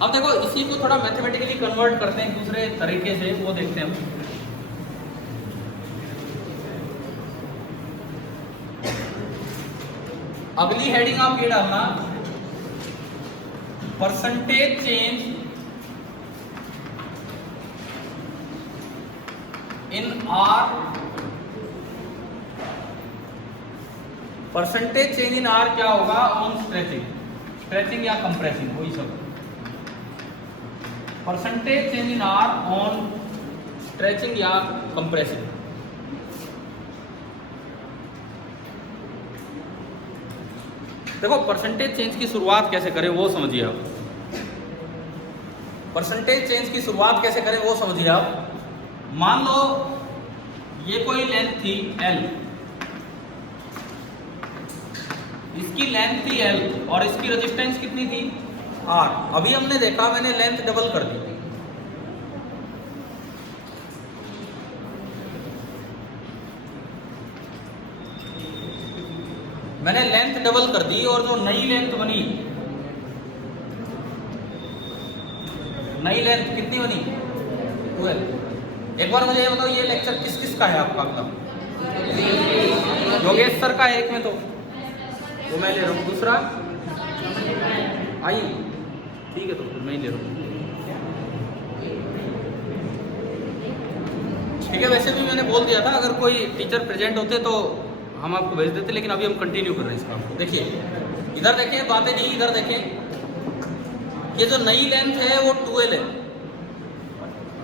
अब देखो इसी को थोड़ा मैथमेटिकली कन्वर्ट करते हैं दूसरे तरीके से, वो देखते हैं हम. अगली हेडिंग आप ये डालना, percentage change in are. Percentage change in are क्या होगा? ऑन स्ट्रेचिंग, स्ट्रेचिंग या कंप्रेसिंग, वही सब. Percentage change in are on stretching या कंप्रेसिंग. देखो परसेंटेज चेंज की शुरुआत कैसे करें वो समझिए आप. परसेंटेज चेंज की शुरुआत कैसे करें वो समझिए आप. मान लो ये कोई लेंथ थी L, इसकी लेंथ थी L और इसकी रेजिस्टेंस कितनी थी R. अभी हमने देखा, मैंने लेंथ डबल कर दी. मैंने लेंथ डबल कर दी और जो नई लेंथ बनी, नई लेंथ कितनी बनी? 12. एक बार मुझे ये बताओ, ये लेक्चर किस किस का है आपका? योगेश सर का है एक में, तो वो मैं ले रहा हूँ. दूसरा आई, ठीक है, तो फिर मैं ही ले रहा हूँ. ठीक है, वैसे भी मैंने बोल दिया था अगर कोई टीचर प्रेजेंट होते तो हम आपको भेज देते, लेकिन अभी हम कंटिन्यू कर रहे हैं इसका. देखिए इधर देखें, बातें नहीं, इधर देखें. ये जो नई लेंथ है वो 12 है.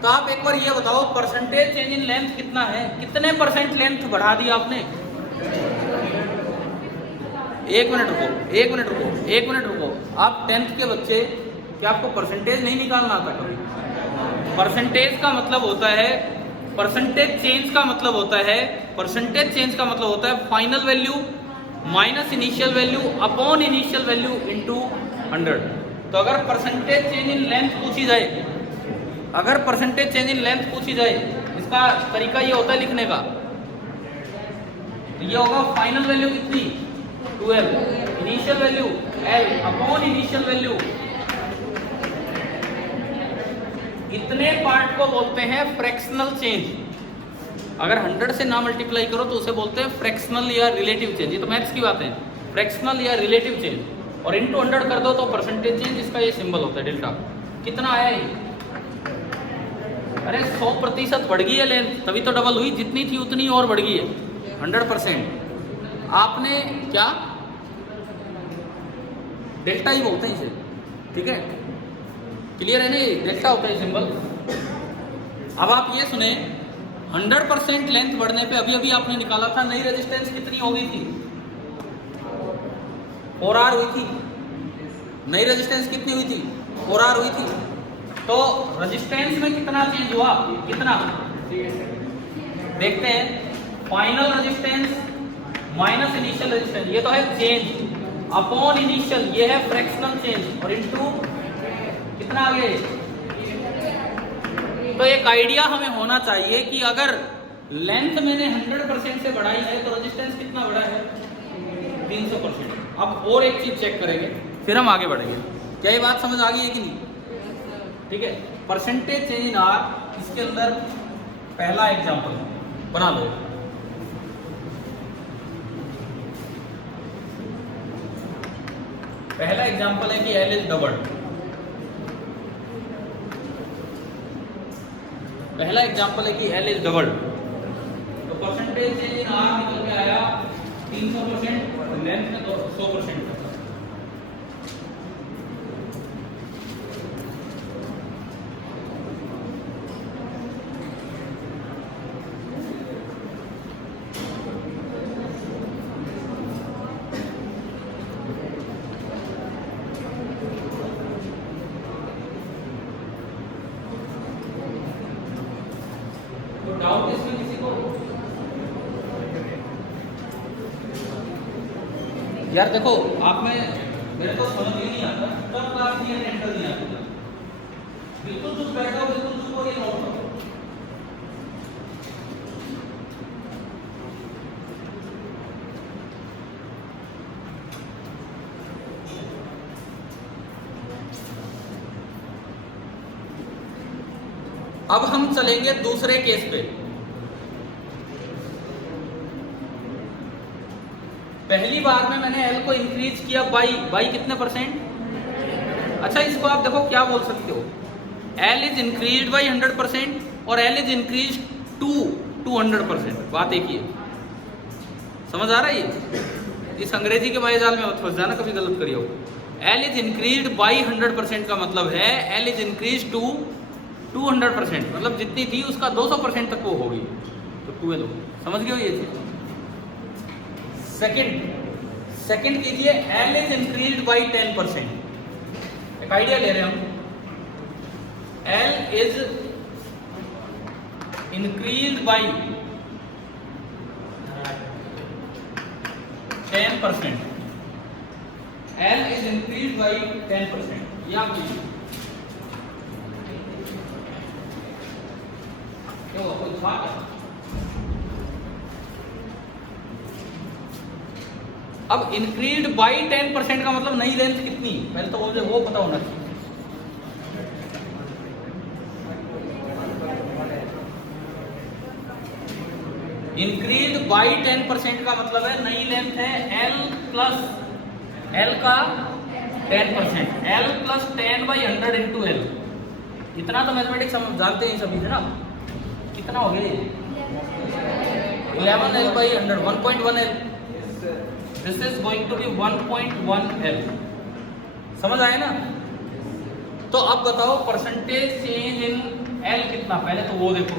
तो आप एक बार ये बताओ परसेंटेज चेंज इन लेंथ कितना है? कितने परसेंट लेंथ बढ़ा दी आपने? एक मिनट रुको. आप 10th के बच्चे, क्या आपको परसेंटेज नहीं निकालना आता कभी? परसेंटेज का मतलब होता है, परसेंटेज चेंज का मतलब होता है, परसेंटेज चेंज का मतलब होता है final value minus initial value upon initial value into 100. तो अगर परसेंटेज चेंज इन लेंथ पूछी जाए, अगर परसेंटेज चेंज इन लेंथ पूछी जाए, इसका तरीका ये होता है लिखने का. तो ये होगा फाइनल वैल्यू कितनी? 12, initial value L upon initial value. इतने पार्ट को बोलते हैं फ्रैक्शनल चेंज. अगर 100 से ना मल्टीप्लाई करो तो उसे बोलते हैं फ्रैक्शनल या रिलेटिव चेंज. ये तो मैथ्स की बात है, फ्रैक्शनल या रिलेटिव चेंज. और इनटू 100 कर दो तो परसेंटेज चेंज, इसका ये सिंबल होता है डेल्टा. कितना आया ये? अरे 100% बढ़ गई है लेंथ, तभी तो डबल हुई. जितनी थी उतनी और बढ़ गई है, 100%. आपने क्या, डेल्टा ही बोलते हैं इसे, ठीक है? क्लियर है नहीं? डेल्टा होता है सिंबल. अब आप ये सुने, 100% लेंथ बढ़ने पे अभी अभी आपने निकाला था नई रेजिस्टेंस कितनी हो गई थी? 4R हुई थी. नई रेजिस्टेंस कितनी हुई थी? 4R हुई थी. तो रेजिस्टेंस में कितना चेंज हुआ? कितना? देखते हैं. Final resistance minus initial resistance, ये तो है चेंज, अपॉन इनिशियल, ये है फ्रैक्शनल चेंज, और इनटू कितना आगे? तो एक आइडिया हमें होना चाहिए कि अगर लेंथ मैंने 100% से बढ़ाई है तो रेजिस्टेंस कितना बढ़ा है? 300%. अब और एक चीज चेक करेंगे, फिर हम आगे बढ़ेंगे. क्या ये बात समझ आ गई है कि नहीं? ठीक है. परसेंटेज चेंज इन आर, इसके अंदर पहला एग्जांपल बना लो. पहला एग्जांपल है कि L इज डबल्ड. पहला एग्जांपल है कि L इज डबल्ड. तो percentage percentage change in are निकल के आया 300%, लेंथ में 100%। डाउट इसमें किसी को? यार देखो, आप में मेरे को समझ ही नहीं आता, कब क्लास नहीं है, एंटर नहीं आता, बिल्कुल चुप बैठो, बिल्कुल चुप हो, ये नोट करो। अब हम चलेंगे दूसरे केस पे। पहली बार में मैंने L को इंक्रीज किया बाई कितने परसेंट? अच्छा, इसको आप देखो क्या बोल सकते हो, L इज इंक्रीज बाई 100% और L इज इंक्रीज टू 200%। बात एक ही है, समझ आ रहा है ये? इस अंग्रेजी के मायाजाल में मत फंस जाना, कभी गलत करिए। L इज इंक्रीज बाई 100% का मतलब है L इज इंक्रीज टू 200%, मतलब जितनी थी उसका 200% तक वो होगी, तो 12 समझ गए हो ये चीज। सेकंड कीजिए, L इज इंक्रीज बाई 10%। एक आइडिया ले रहे हैं हम, L is increase by 10%। L is increase by 10%। या अब इंक्रीज बाई 10% का मतलब नई लेंथ कितनी, पहले तो मुझे वो पता होना चाहिए। इंक्रीज बाई 10% का मतलब है नई लेंथ है L प्लस L का 10%, L प्लस 10/100 इंटू L। इतना तो मैथमेटिक्स हम जानते हैं सभी से ना। कितना हो गया? 11L/100, 1.1L। This is going to be 1.1L। समझ आए ना? तो अब बताओ परसेंटेज चेंज इन L कितना, पहले तो वो देखो,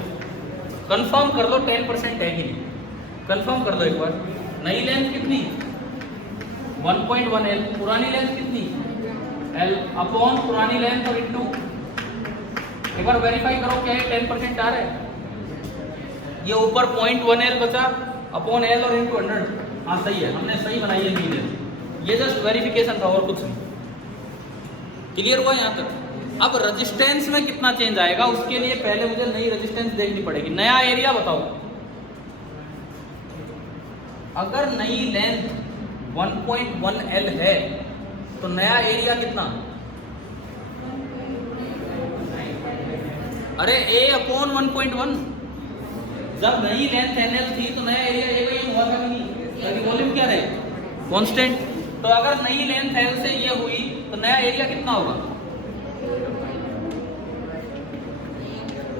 कंफर्म कर लो 10% है कि नहीं, कंफर्म कर दो एक बार। नई लेंथ कितनी? 1.1L। पुरानी लेंथ कितनी? L अपॉन पुरानी लेंथ और इनटू, एक बार वेरीफाई करो क्या ये 10% आ रहा है? ये ऊपर 0.1L बचा अपॉन L और इनटू 100। हाँ सही है, हमने सही बनाई है नई लेंथ। ये जस्ट वेरिफिकेशन था और कुछ नहीं। क्लियर हुआ यहाँ तक? अब रेजिस्टेंस में कितना चेंज आएगा उसके लिए पहले मुझे नई रेजिस्टेंस देखनी पड़ेगी। नया एरिया बताओ, अगर नई लेंथ 1.1L है तो नया एरिया कितना? अरे A अपॉन 1.1। जब नई लेंथ NL थी तो नया एरिया A by M हुआ था नहीं, ताकि वॉल्यूम क्या रहे? कांस्टेंट। तो अगर नई लेंथ L से ये हुई तो नया एरिया कितना होगा?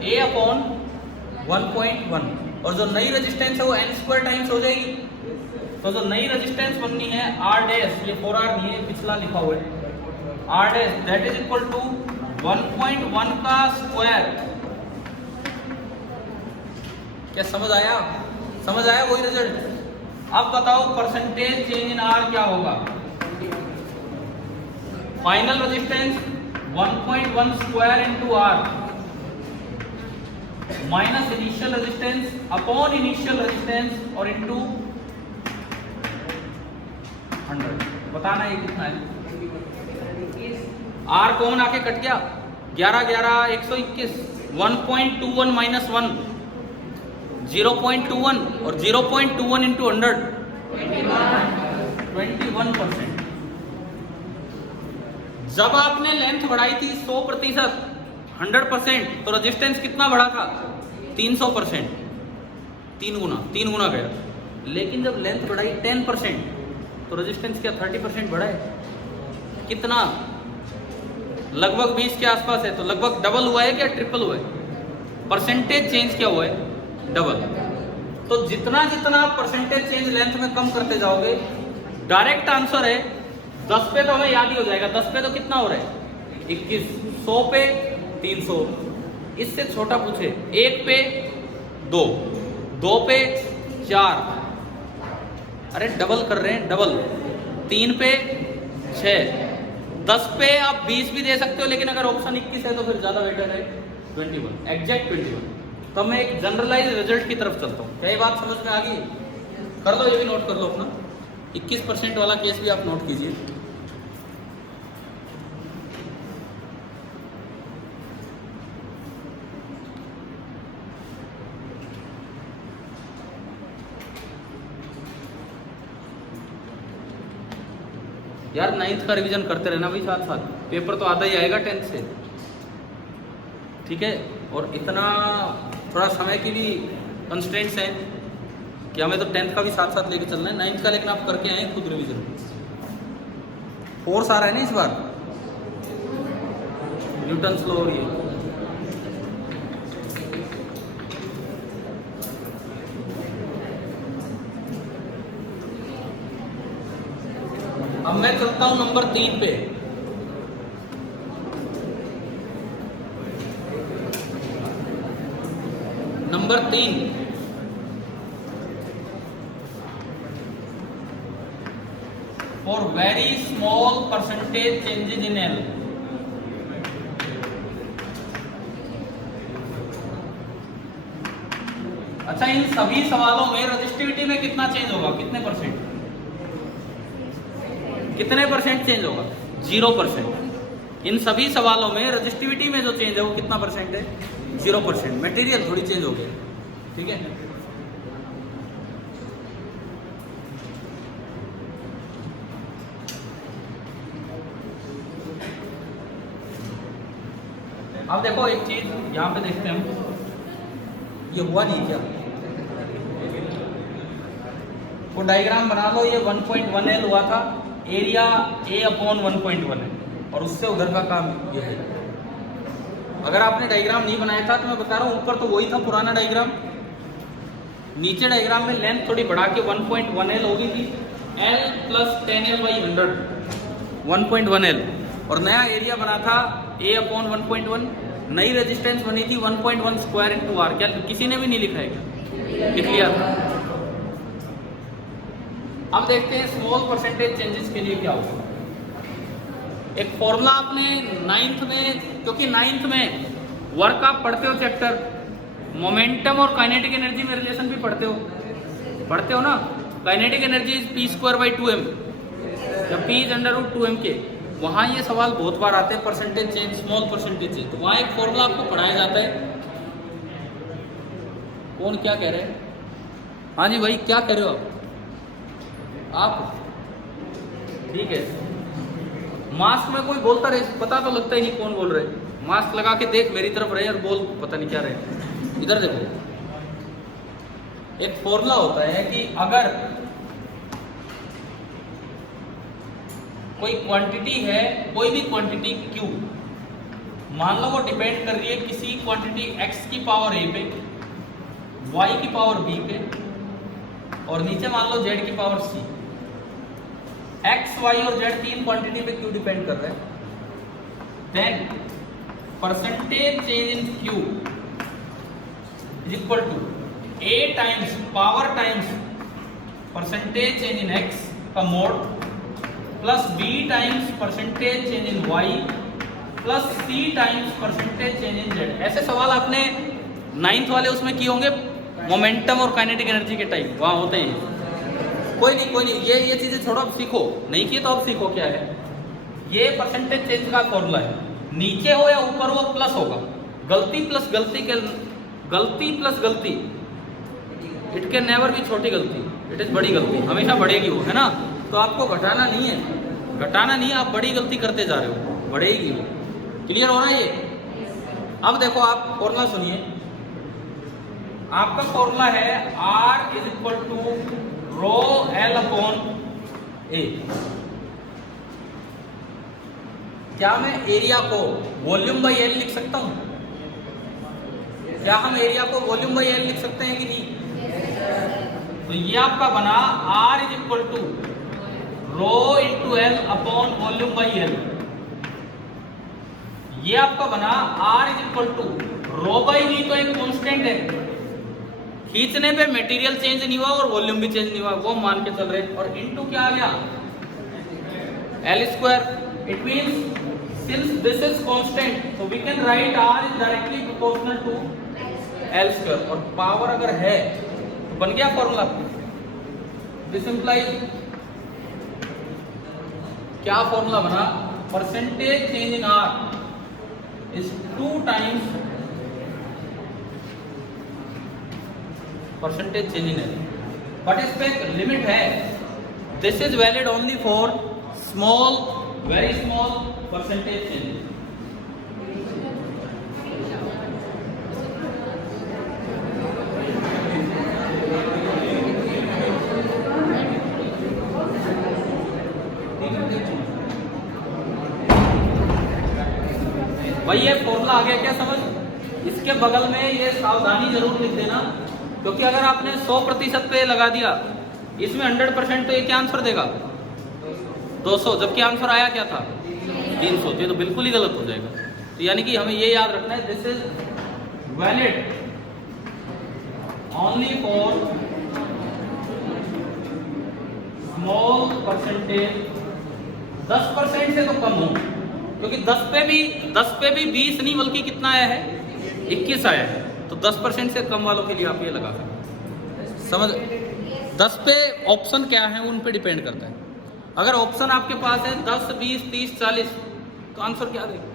A upon 1.1। और जो नई रेजिस्टेंस है वो n² टाइम्स हो जाएगी। तो जो नई रेजिस्टेंस बननी है R डैश, ये 4R नहीं है, पिछला लिखा हुआ है, R dash that is equal to 1.1 का स्क्वायर। क्या समझ आया? समझ आया वही रिजल्ट? अब बताओ परसेंटेज चेंज इन R क्या होगा? Final resistance 1.1 square into R minus initial resistance upon initial resistance और इनटू 100। बताना ये कितना है? R कौन आके कट गया? 11 11 121। 1.21 माइनस 1 0.21 और 0.21 इंटू 100 21%। जब आपने लेंथ बढ़ाई थी 100%, 100%, तो रेजिस्टेंस कितना बढ़ा था? 300%, 3 गुना गया। लेकिन जब लेंथ बढ़ाई 10% तो रेजिस्टेंस क्या 30% बढ़ा है? कितना? लगभग 20 के आसपास है, तो लगभग डबल हुआ है क्या ट्रिपल हुआ है? परसेंटेज चेंज क्या हुआ है? डबल। तो जितना जितना आप परसेंटेज चेंज लेंथ में कम करते जाओगे, डायरेक्ट आंसर है 10 पे तो हमें याद ही हो जाएगा। 10 पे तो कितना हो रहा है 21, 100 पे 300। इससे छोटा पूछे 1 पे 2, 2 पे 4, अरे डबल कर रहे हैं, डबल 3 पे 6, 10 पे आप 20 भी दे सकते हो, लेकिन अगर ऑप्शन 21 है तो फिर ज्यादा बेटर है 21, एग्जैक्ट 21। तो मैं एक जनरलाइज रिजल्ट की तरफ चलता हूँ। क्या ये बात समझ में आ गई? कर दो, ये भी नोट कर लो अपना 21% वाला केस भी आप नोट कीजिए। यार 9th का रिवीजन करते रहना भाई साथ साथ, पेपर तो आधा ही आएगा 10th से, ठीक है। और इतना थोड़ा समय की भी कंस्ट्रेंट्स हैं कि हमें तो 10th का भी साथ साथ लेके चलना है, 9th का लेकिन आप करके आए खुद रिवीजन। फोर्स आ रहा है ना इस बार, न्यूटन्स लॉ। और ये अब मैं चलता हूं नंबर 3 पे। Number 3, for very small percentage changes in L. अच्छा, इन सभी सवालों में रजिस्टिविटी में कितना चेंज होगा? कितने परसेंट? कितने परसेंट चेंज होगा? 0%। इन सभी सवालों में रजिस्टिविटी में जो चेंज है वो कितना परसेंट है? 0%। मटेरियल थोड़ी चेंज हो गया, ठीक है। अब देखो एक चीज यहां पे देखते हैं हम, ये हुआ नहीं क्या? वो डायग्राम बना लो, ये 1.1L हुआ था, एरिया A/1.1 है, और उससे उधर का काम ये है। अगर आपने डायग्राम नहीं बनाया था तो मैं बता रहा हूँ, ऊपर तो वही था पुराना डायग्राम, नीचे डायग्राम में लेंथ थोड़ी बढ़ा के 1.1L होगी थी, L + 10L/100 1.1L, और नया एरिया बना था A/1.1। नई रेजिस्टेंस बनी थी 1.1 स्क्वायर इंटू R। क्या किसी ने भी नहीं लिखा है क्या? लिख लिया था। अब देखते हैं स्मॉल परसेंटेज चेंजेस के लिए क्या होगा। एक फॉर्मूला आपने 9th में, क्योंकि 9th में वर्क आप पढ़ते हो चैप्टर, मोमेंटम और काइनेटिक एनर्जी में रिलेशन भी पढ़ते हो ना। काइनेटिक एनर्जी इज P²/2m, या P इज √2m के। वहाँ ये सवाल बहुत बार आते हैं, percentage change, small percentage change. तो वहाँ एक फॉर्मूला आपको पढ़ाया जाता है। कौन क्या कह रहे हैं? हाँ जी भाई, क्या कह रहे हो आप? ठीक है, मास्क में कोई बोलता रहे, पता तो लगता ही नहीं कौन बोल रहे। मास्क लगा के देख मेरी तरफ रहे और बोल, पता नहीं क्या रहे। इधर देखो, एक फॉर्मूला होता है कि अगर कोई क्वांटिटी है, कोई भी क्वांटिटी Q, मान लो वो डिपेंड कर रही है किसी क्वांटिटी x की पावर a पे, y की पावर b पे, और नीचे मान लो z की पावर c। x, y और z तीन क्वांटिटी पे Q डिपेंड कर रहा है। Then percentage change in Q is equal to a times power times percentage change in x का mod plus b times percentage change in y plus c times percentage change in z। ऐसे सवाल आपने 9th वाले उसमें किए होंगे, मोमेंटम और काइनेटिक एनर्जी के टाइप वहां होते हैं। कोई नहीं, ये चीजें छोड़ो, अब सीखो। नहीं किए तो अब सीखो क्या है। ये परसेंटेज चेंज का फॉर्मूला है, नीचे हो या ऊपर हो प्लस होगा। गलती प्लस गलती प्लस गलती, इट कैन नेवर बी छोटी गलती, इट इज बड़ी गलती, हमेशा बढ़ेगी वो, है ना। तो आपको घटाना नहीं है, आप बड़ी गलती करते जा रहे हो, बढ़ेगी वो। क्लियर हो रहा है ये? अब देखो आप फॉर्मूला सुनिए। आपका फॉर्मूला है R is equal to ρL/A। क्या मैं एरिया को वॉल्यूम बाई एल लिख सकता हूं? क्या हम एरिया को वॉल्यूम बाई एल लिख सकते हैं कि नहीं? तो ये आपका बना R is equal to rho into L upon volume by L. ये आपका बना R is equal to rho by V तो एक कांस्टेंट है, खींचने पे मटेरियल चेंज नहीं हुआ और वॉल्यूम भी चेंज नहीं हुआ, वो मान के चल रहे, और इनटू क्या आ गया L square. It means since this is constant so we can write R is directly proportional to L square, और पावर अगर है तो बन गया फॉर्मूला। दिस इंप्लाइज क्या फॉर्मूला बना, percentage change in R is 2 times percentage change in L, but इस पे एक लिमिट है। This is valid only for small, very small percentage change. भाई ये फॉर्मूला आ गया क्या समझ? इसके बगल में ये सावधानी जरूर लिख देना, क्योंकि अगर आपने 100% पे लगा दिया, इसमें 100% तो ये क्या आंसर देगा 200, जबकि आंसर आया क्या था 300, ये तो बिल्कुल ही गलत हो जाएगा। तो यानी कि हमें ये याद रखना है, this is valid only for small percentage, 10% से तो कम हो, क्योंकि 10 पे भी 20 नहीं बल्कि कितना आया है 21 आया है, तो 10% से कम वालों के लिए आप ये लगा समझ। 10 पे ऑप्शन क्या है उन पे डिपेंड करता है। अगर ऑप्शन आपके पास है 10, 20, 30, 40 तो आंसर क्या देगा?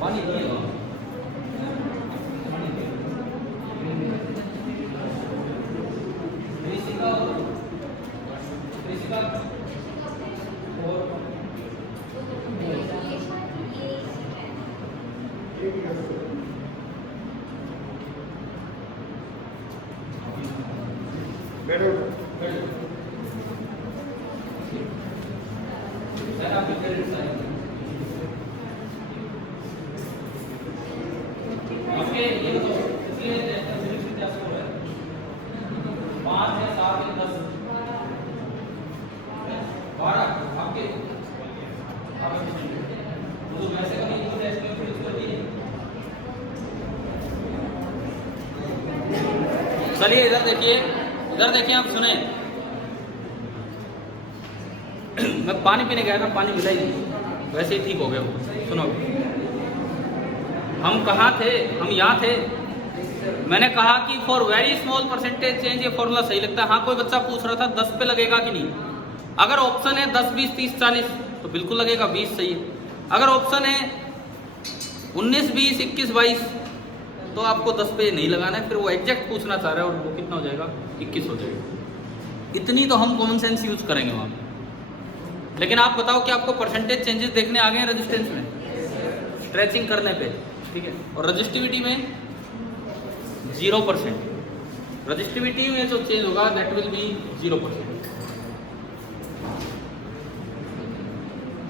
पानी चलिए इधर देखिए आप सुने। मैं पानी पीने गया था, पानी मिला ही नहीं, वैसे ही ठीक हो गया वो। सुनो, हम कहाँ थे? हम यहाँ थे। मैंने कहा कि for very small percentage change ये फॉर्मूला सही लगता है। हाँ, कोई बच्चा पूछ रहा था 10 पे लगेगा कि नहीं। अगर ऑप्शन है 10, 20, 30, 40 तो बिल्कुल लगेगा, 20 सही है। अगर ऑप्शन है 19, 20, 21, 22 तो आपको 10 पे नहीं लगाना है। फिर वो एग्जैक्ट पूछना चाह रहा है और वो कितना हो जाएगा 21 हो जाएगा। इतनी तो हम कॉमन सेंस यूज करेंगे वहाँ। लेकिन आप बताओ कि आपको परसेंटेज चेंजेस देखने आ गए हैं रेजिस्टेंस में, स्ट्रेचिंग करने पे, ठीक है। और रजिस्टिविटी में 0%। रजिस्टिविटी में जो चेंज होगा दैट विल बी 0%।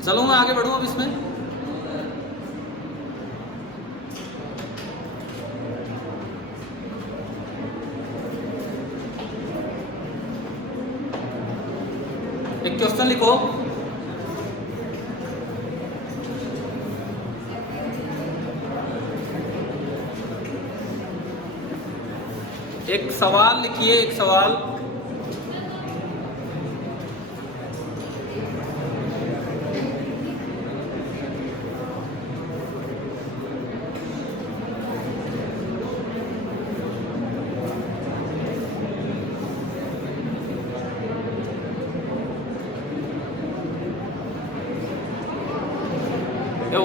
चलो मैं आगे बढ़ूँ अब इसमें। एक क्वेश्चन लिखो। एक सवाल लिखिए, एक सवाल।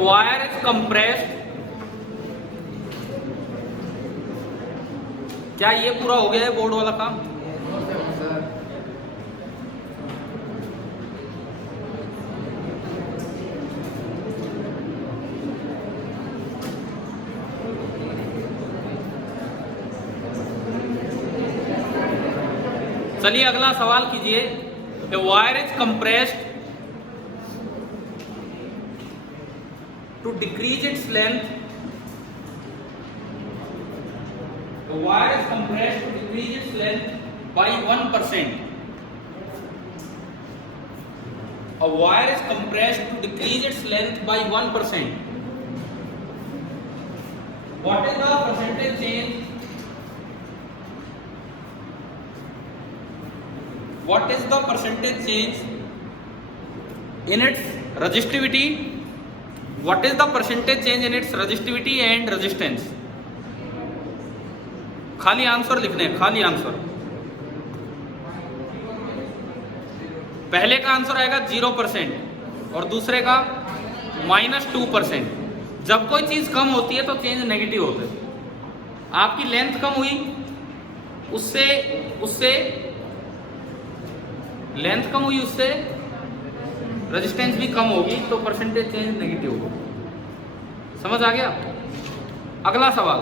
वायर इज कंप्रेस्ड, क्या ये पूरा हो गया है बोर्ड वाला काम? चलिए अगला सवाल कीजिए। A wire is compressed to decrease its length, the wire is compressed to decrease its length by 1%. A wire is compressed to decrease its length by 1%. What is the percentage change? What is the percentage change in its resistivity? What is the percentage change in its resistivity and resistance? खाली आंसर लिखने हैं, खाली आंसर। पहले का आंसर आएगा 0% और दूसरे का -2%। जब कोई चीज कम होती है तो चेंज नेगेटिव होता है। आपकी लेंथ कम हुई, उससे लेंथ कम हुई, उससे रेजिस्टेंस भी कम होगी, तो परसेंटेज चेंज नेगेटिव होगा। समझ आ गया? अगला सवाल,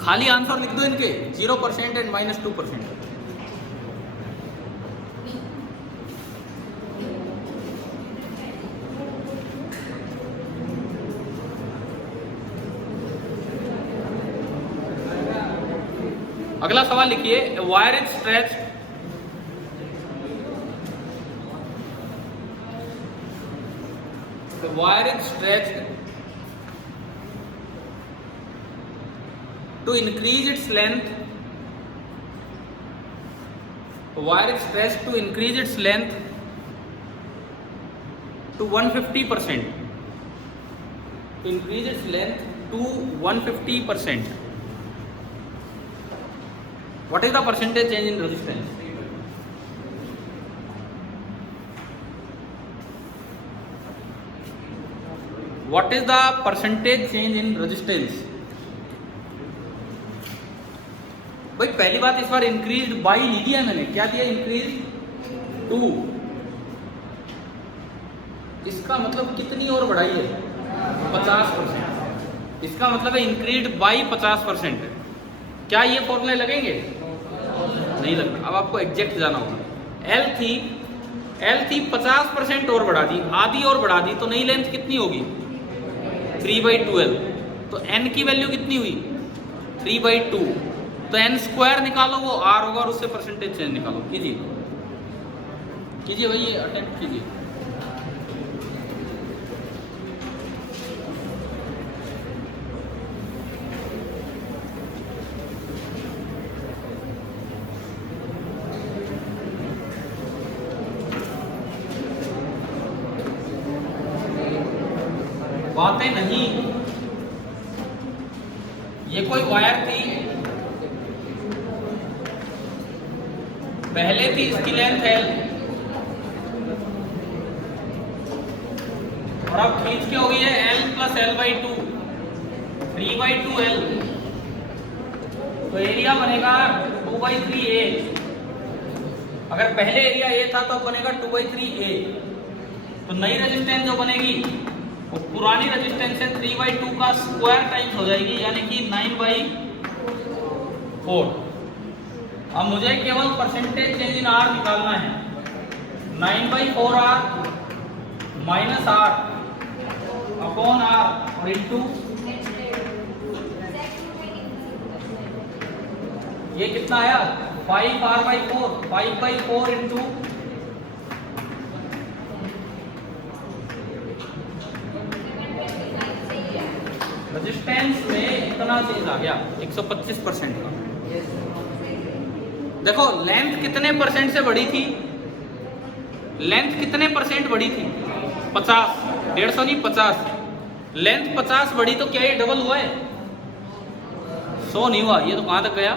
खाली आंसर लिख दो इनके, 0% एंड -2%। अगला सवाल लिखिए, wire is stretched to increase its length. The wire is stretched to increase its length to 150%. To increase its length to 150%. What is the percentage change in resistance? What is the percentage change in resistance? भाई पहली बात, इस बार इंक्रीज बाई नहीं दिया मैंने, क्या दिया? इंक्रीज 2। इसका मतलब कितनी और बढ़ाई है? 50%। इसका मतलब है इंक्रीज बाई 50%। क्या ये फॉर्मूले लगेंगे? नहीं लगना। अब आपको एग्जैक्ट जाना होगा। एल थी 50% और बढ़ा दी, आधी और बढ़ा दी, तो नई लेंथ कितनी होगी? 3/12। तो एन की वैल्यू कितनी हुई? 3/2। तो एन स्क्वायर निकालो, वो आर होगा, और उससे परसेंटेज चेंज निकालो। कीजिए भाई, ये अटेम्प्ट कीजिए। बातें नहीं, ये कोई वायर थी, पहले थी इसकी लेंथ L, और अब खींच के हो गई है L + L/2, 3/2L। तो एरिया बनेगा 2/3A। अगर पहले एरिया A था तो बनेगा 2/3A। तो नई रेजिस्टेंस जो बनेगी वो पुरानी रेजिस्टेंस से 3/2 का स्क्वायर टाइम्स हो जाएगी, यानी कि 9/4। अब मुझे केवल परसेंटेज चेंज इन आर निकालना है। 9/4R -R अपॉन R और इंटू ये कितना आया? 5R/4, 5/4 इंटू रेजिस्टेंस में इतना चेंज आ गया 125% का। देखो लेंथ कितने परसेंट से बढ़ी थी? लेंथ कितने परसेंट बढ़ी थी? 50, 150 नहीं 50। लेंथ 50 बढ़ी तो क्या ये डबल हुआ है? 100 नहीं हुआ। ये तो कहां तक गया?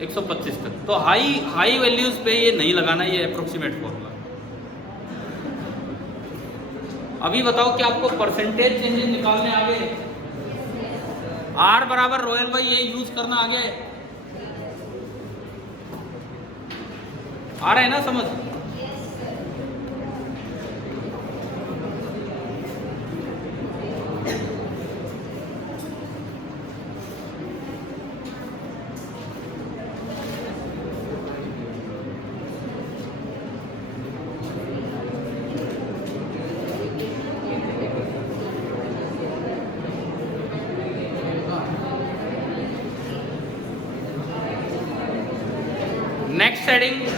125 तक। तो हाई वैल्यूज पे ये नहीं लगाना, ये अप्रोक्सीमेट फॉर्मूला। अभी बताओ कि आपको परसेंटेज चेंजेस निकालने आ गए? आर बराबर रॉयल भाई ये यूज करना आ गया, आ रहा है ना समझ?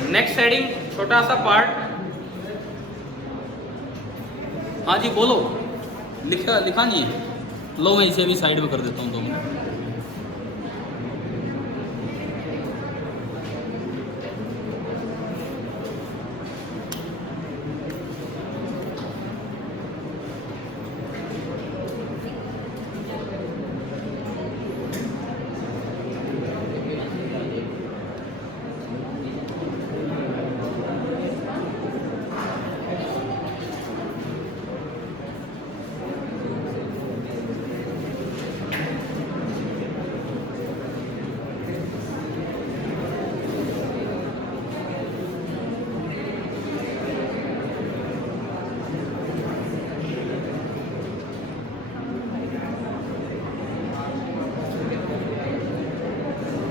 नेक्स्ट हेडिंग छोटा सा पार्ट। हाँ जी बोलो, लिखा नहीं है? लो मैं इसे भी साइड में कर देता हूँ 2 मिनट।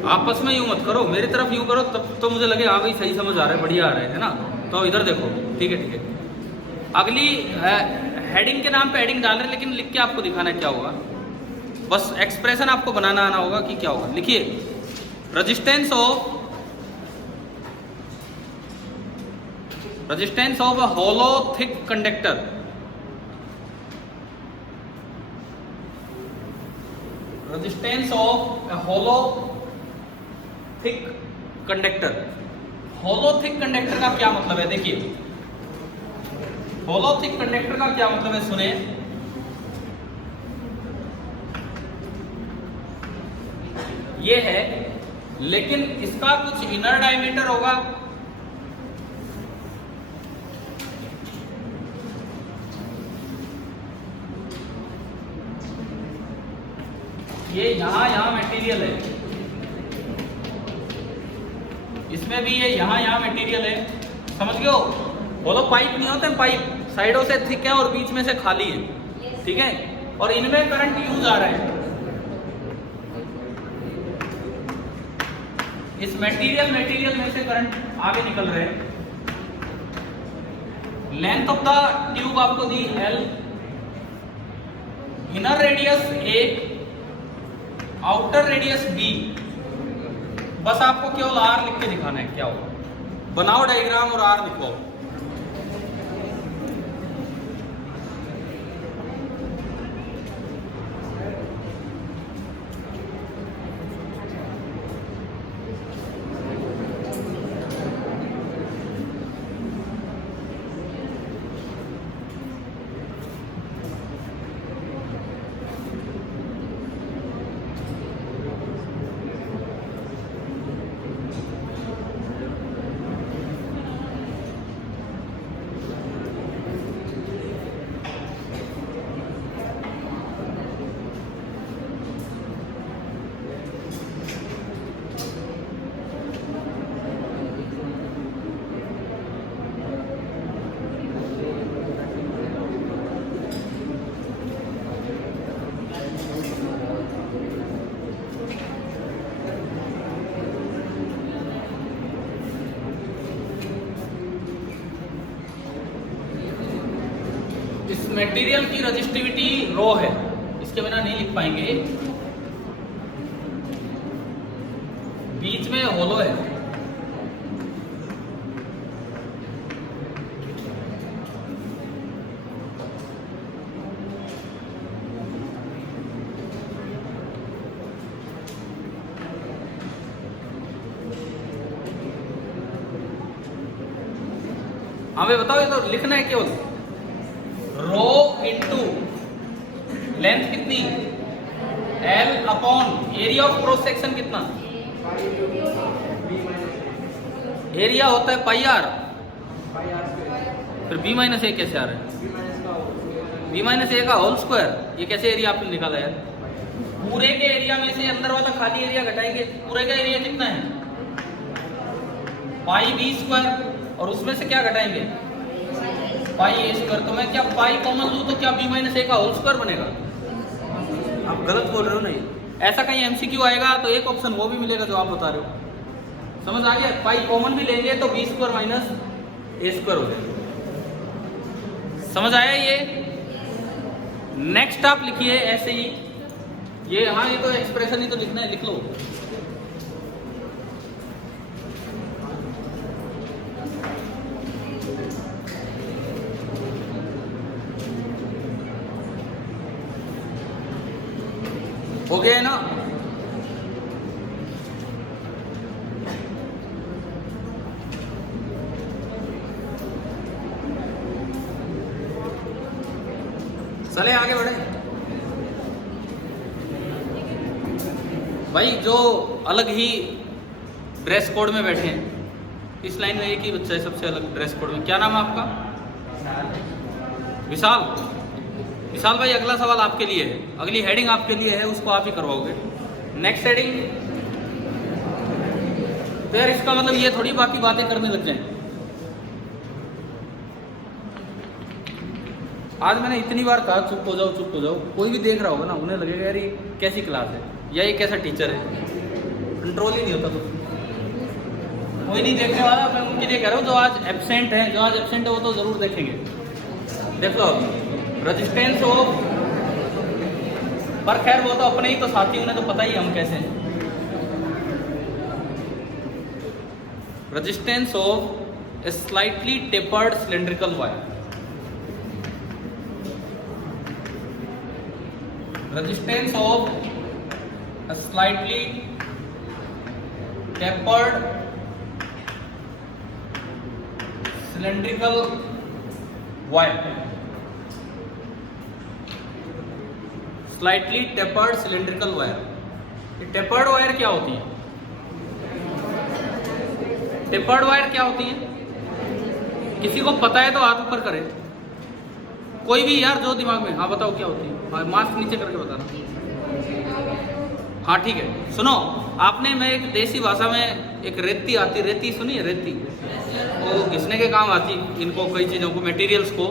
आपस में यूं मत करो, मेरी तरफ यूं करो, तब तो मुझे लगे हाँ भाई सही समझ आ रहा है, बढ़िया आ रहा है ना? तो इधर देखो, ठीक है। अगली हेडिंग के नाम पे हेडिंग डाल रहे हैं, लेकिन लिख के आपको दिखाना है क्या होगा। बस एक्सप्रेशन आपको बनाना आना होगा कि क्या होगा। लिखिए, resistance of a hollow thick conductor. Resistance of a hollow thick conductor. Hollow thick conductor का क्या मतलब है? देखिए, होलो थिक कंडक्टर का क्या मतलब है, सुने। ये है, लेकिन इसका कुछ इनर डायमीटर होगा। ये यहां मटेरियल है, इसमें भी ये यहां मटेरियल है, समझ गए हो? होलो पाइप नहीं होते, पाइप साइडों से थिक है और बीच में से खाली है, ठीक है? और इनमें करंट यूज आ रहा है। इस मटेरियल में से करंट आगे निकल रहे हैं। लेंथ ऑफ द ट्यूब आपको दी L, inner radius A, outer radius B। बस आपको केवल R लिख के दिखाना है क्या होगा। बनाओ डायग्राम और R लिखो। मटेरियल की रजिस्टिविटी रो है, इसके बिना नहीं लिख पाएंगे। बीच में होलो है, हमें बताओ, ये तो लिखना है केवल। रो इंटू लेंथ कितनी, L upon area of cross section कितना, एरिया होता है पाई आर, फिर B माइनस ए कैसे आ रहा है? बी माइनस ए का होल स्क्वायर, ये कैसे एरिया आपने निकाला यार? पूरे के एरिया में से अंदर वाला खाली एरिया घटाएंगे, पूरे का एरिया कितना है? पाई बी स्क्वायर, और उसमें से क्या घटाएंगे? पाई ए स्क्वायर। तो मैं क्या पाई कॉमन लूँ तो क्या बी माइनस ए का होल स्क्वायर बनेगा? आप गलत बोल रहे हो। नहीं, ऐसा कहीं एमसीक्यू आएगा तो एक ऑप्शन वो भी मिलेगा जो आप बता रहे हो। समझ आ गया? पाई कॉमन भी लेंगे तो बी स्क्वायर माइनस ए स्क्वायर हो जाएगा। समझ आया ये? नेक्स्ट आप लिखिए ऐसे ही, ये हाँ ये तो एक्सप्रेशन ही तो लिखना है, लिख लो। हो गया है ना? चले आगे बढ़े भाई। जो अलग ही ड्रेस कोड में बैठे हैं, इस लाइन में एक ही बच्चा है सबसे अलग ड्रेस कोड में। क्या नाम है आपका? विशाल। विशाल भाई, अगला सवाल आपके लिए है, अगली हेडिंग आपके लिए है, उसको आप ही करवाओगे। Next heading. तो यार इसका मतलब ये थोड़ी बाकी बातें करने लग जाए। आज मैंने इतनी बार कहा चुप हो जाओ चुप हो जाओ, कोई भी देख रहा होगा ना, उन्हें लगेगा यार ये कैसी क्लास है या ये कैसा टीचर है, कंट्रोल ही नहीं होता। तो कोई नहीं देखने वाला, मैं उनके लिए कह रहा हूँ जो आज एब्सेंट है, जो आज एब्सेंट है वो तो जरूर देखेंगे। देख लो रेजिस्टेंस ऑफ, पर खैर वो तो अपने ही तो साथी, उन्हें तो पता ही हम कैसे हैं। Resistance of A slightly tapered cylindrical wire. Resistance of a slightly tapered cylindrical wire. Slightly tapered cylindrical wire. ये tapered wire क्या होती है? tapered wire क्या होती है? किसी को पता है तो हाथ ऊपर करे, कोई भी यार जो दिमाग में। हाँ बताओ क्या होती है? मास्क नीचे करके बताना। हाँ ठीक है, सुनो आपने, मैं एक देसी भाषा में एक रेती आती, रेती सुनी है? रेती वो घिसने के काम आती इनको, कई चीज़ों को, मटेरियल्स को।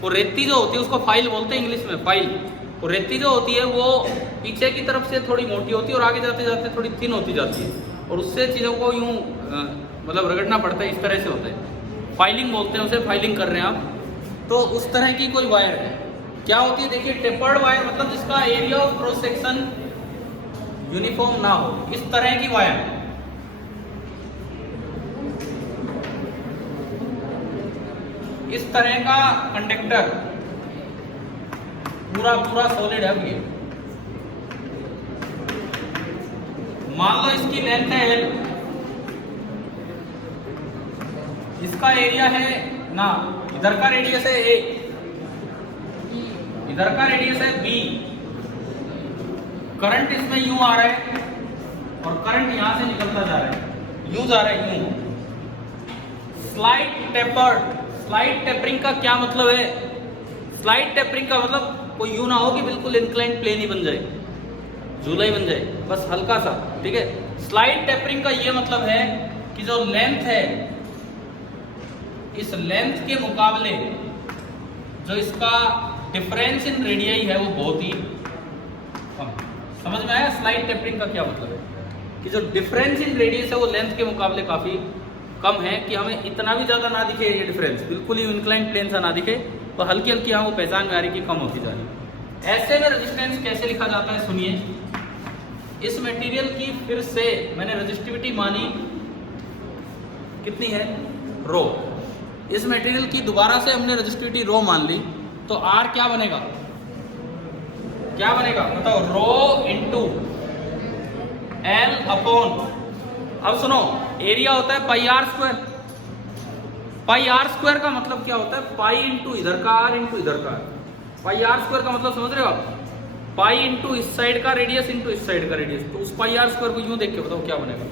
वो रेती जो होती है उसको फाइल बोलते हैं इंग्लिश में, फाइल। वो रेती जो होती है वो पीछे की तरफ से थोड़ी मोटी होती है और आगे जाते जाते थोड़ी थिन होती जाती है, और उससे चीज़ों को यूँ मतलब रगड़ना पड़ता है, इस तरह से होता है। फाइलिंग बोलते हैं उसे, फाइलिंग कर रहे हैं आप। तो उस तरह की कोई वायर है, क्या होती है? देखिए टेपर्ड वायर मतलब जिसका area of cross section uniform ना हो, इस तरह की वायर। इस तरह का कंडक्टर पूरा पूरा सॉलिड है। ये मान लो इसकी लेंथ है L, इसका एरिया है ना, इधर का रेडियस है A, इधर का रेडियस है B। करंट इसमें यूं आ रहा है और करंट यहां से निकलता जा रहा है, यूं जा रहा है यूं। स्लाइड टेपर्ड, स्लाइड टेपरिंग का क्या मतलब है? स्लाइड टेपरिंग का मतलब कोई यूं ना हो कि बिल्कुल इंक्लाइंड प्लेन ही बन जाए, झूला ही बन जाए, बस हल्का सा, ठीक है। स्लाइड टेपरिंग का ये मतलब है कि जो लेंथ है, इस लेंथ के मुकाबले जो इसका डिफरेंस इन रेडियाई है वो बहुत ही कम। समझ में आया स्लाइड टेपरिंग का क्या मतलब है? कि जो डिफरेंस इन रेडियस है वो लेंथ के मुकाबले काफी कम है, कि हमें इतना भी ज्यादा ना दिखे ये डिफरेंस, बिल्कुल ही इंक्लाइंड प्लेन सा ना दिखे, तो हल्की हल्की हमको पहचान में आ रही कि कम होती जा रही है। ऐसे में रेजिस्टेंस कैसे लिखा जाता है सुनिए। इस मटेरियल की फिर से मैंने रेजिस्टिविटी मानी कितनी है? रो। इस मटेरियल की दोबारा से हमने रेजिस्टिविटी रो मान ली, तो R क्या बनेगा? क्या बनेगा बताओ? रो इंटू L अपॉन, अब सुनो, एरिया होता है पाई R स्क्वायर। पाई R स्क्वायर का मतलब क्या होता है? पाई इंटू इधर का R इंटू इधर का R। पाई R स्क्वायर का मतलब समझ रहे हो आप? पाई इंटू इस साइड का रेडियस इंटू इस साइड का रेडियस। तो उस पाई R स्क्वायर को यूं देख के बताओ क्या बनेगा?